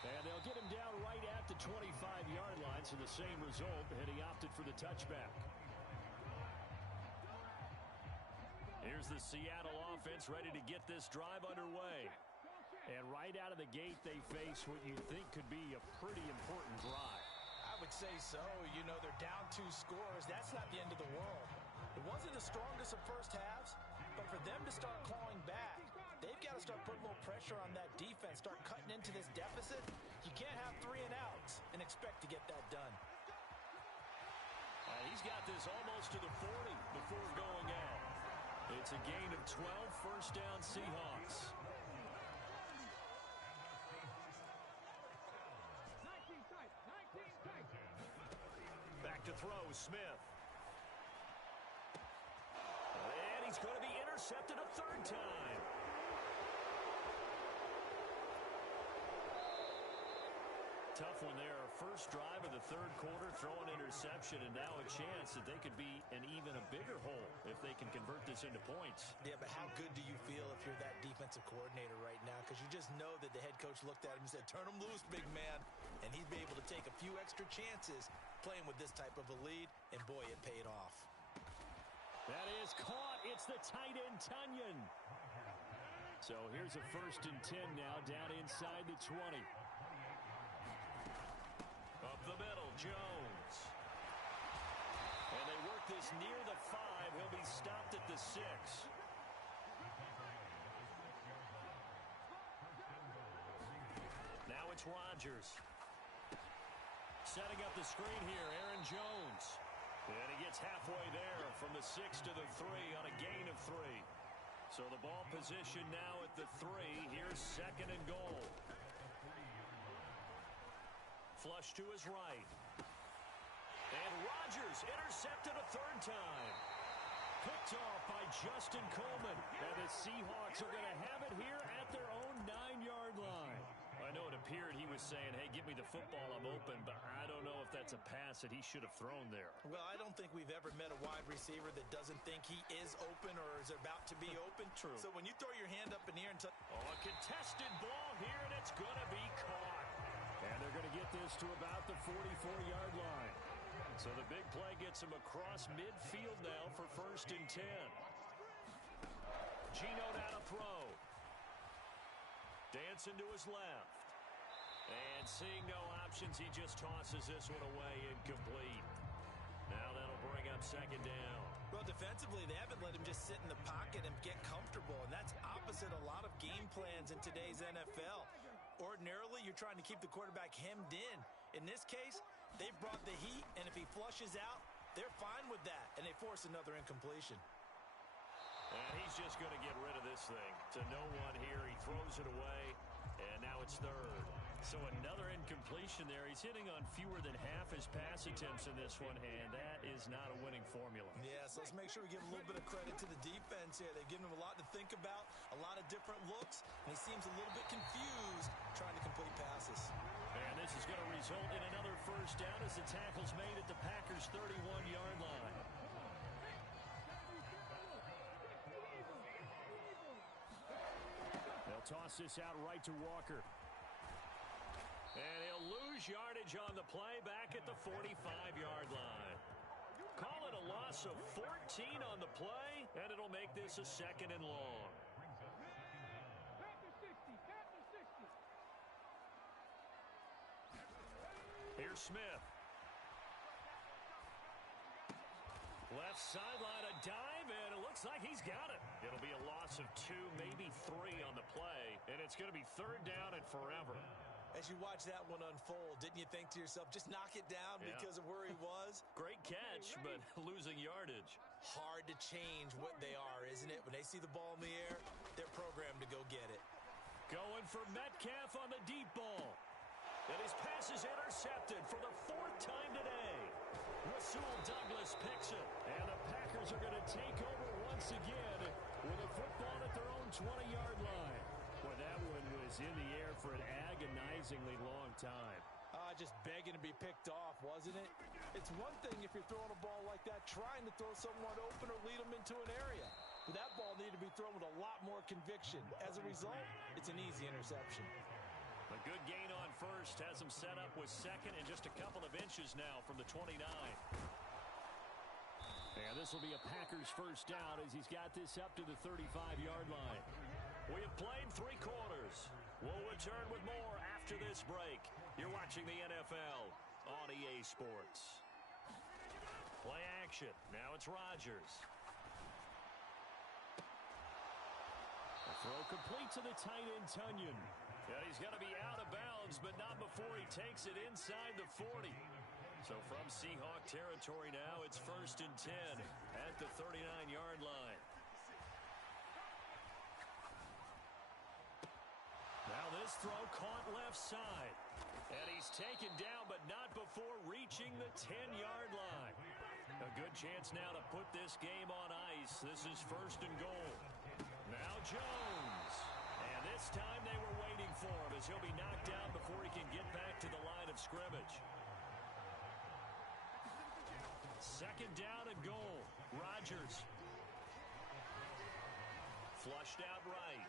And they'll get him down right at the 25-yard line, so the same result, and he opted for the touchback. Here's the Seattle offense ready to get this drive underway. And right out of the gate, they face what you think could be a pretty important drive. I would say so. You know, they're down 2 scores. That's not the end of the world. It wasn't the strongest of first halves, but for them to start clawing back, they've got to start putting a little pressure on that defense, start cutting into this deficit. You can't have 3 and outs and expect to get that done. And he's got this almost to the 40 before going out. It's a gain of 12, first down Seahawks. Back to throw, Smith. And he's going to be intercepted a 3rd time. Tough one there. First drive of the third quarter, throw an interception, and now a chance that they could be in even a bigger hole if they can convert this into points. Yeah, but how good do you feel if you're that defensive coordinator right now? Because you just know that the head coach looked at him and said, turn him loose, big man. And he'd be able to take a few extra chances playing with this type of a lead, and boy, it paid off. That is caught. It's the tight end, Tunyon. So here's a 1st and 10 now, down inside the 20. Up the middle, Jones. And they work this near the 5. He'll be stopped at the 6. Now it's Rodgers. Setting up the screen here, Aaron Jones. And he gets halfway there from the 6 to the 3 on a gain of 3. So the ball position now at the 3. Here's 2nd and goal. Flush to his right. And Rodgers intercepted a 3rd time. Picked off by Justin Coleman. And the Seahawks are going to have it here at their own 9-yard line. I know it appeared he was saying, hey, give me the football, I'm open, but I don't know if that's a pass that he should have thrown there. Well, I don't think we've ever met a wide receiver that doesn't think he is open or is about to be open. True. So when you throw your hand up in the air and a contested ball here, and it's going to be caught. And they're going to get this to about the 44-yard line. So the big play gets him across midfield now for 1st and 10. Geno now to throw. Dancing to his left. And seeing no options, he just tosses this one away incomplete. Now that'll bring up 2nd down. Well, defensively, they haven't let him just sit in the pocket and get comfortable, and that's opposite a lot of game plans in today's NFL. Ordinarily, you're trying to keep the quarterback hemmed in. In this case, they've brought the heat, and if he flushes out, they're fine with that, and they force another incompletion. And he's just going to get rid of this thing. To no one here. He throws it away, and now it's third. So another incompletion there. He's hitting on fewer than half his pass attempts in this one, and that is not a winning formula. Yes, let's make sure we give a little bit of credit to the defense here. They've given him a lot to think about, a lot of different looks, and he seems a little bit confused trying to complete passes. And this is going to result in another first down as the tackle's made at the Packers' 31-yard line. They'll toss this out right to Walker. And he'll lose yardage on the play back at the 45-yard line. Call it a loss of 14 on the play, and it'll make this a second and long. Here's Smith. Left sideline, a dive, and it looks like he's got it. It'll be a loss of 2, maybe 3 on the play, and it's going to be third down and forever. As you watch that one unfold, didn't you think to yourself, just knock it down because of where he was? Great catch, but losing yardage. Hard to change what they are, isn't it? When they see the ball in the air, they're programmed to go get it. Going for Metcalf on the deep ball. And his pass is intercepted for the 4th time today. Rasul Douglas picks it. And the Packers are going to take over once again with a football at their own 20-yard line. Well, that one was in the air for an agonizingly long time. Just begging to be picked off, wasn't it? It's one thing if you're throwing a ball like that, trying to throw someone open or lead them into an area. But that ball needed to be thrown with a lot more conviction. As a result, it's an easy interception. A good gain on first has him set up with second and just a couple of inches now from the 29. And this will be a Packers first down as he's got this up to the 35-yard line. We have played 3 quarters. We'll return with more after this break. You're watching the NFL on EA Sports. Play action. Now it's Rodgers. A throw complete to the tight end, Tunyon. And he's going to be out of bounds, but not before he takes it inside the 40. So from Seahawk territory now, it's 1st and 10 at the 39-yard line. Now this throw caught left side. And he's taken down, but not before reaching the 10-yard line. A good chance now to put this game on ice. This is 1st and goal. Now Jones. And this time they were waiting for him as he'll be knocked down before he can get back to the line of scrimmage. 2nd down and goal. Rodgers. Flushed out right.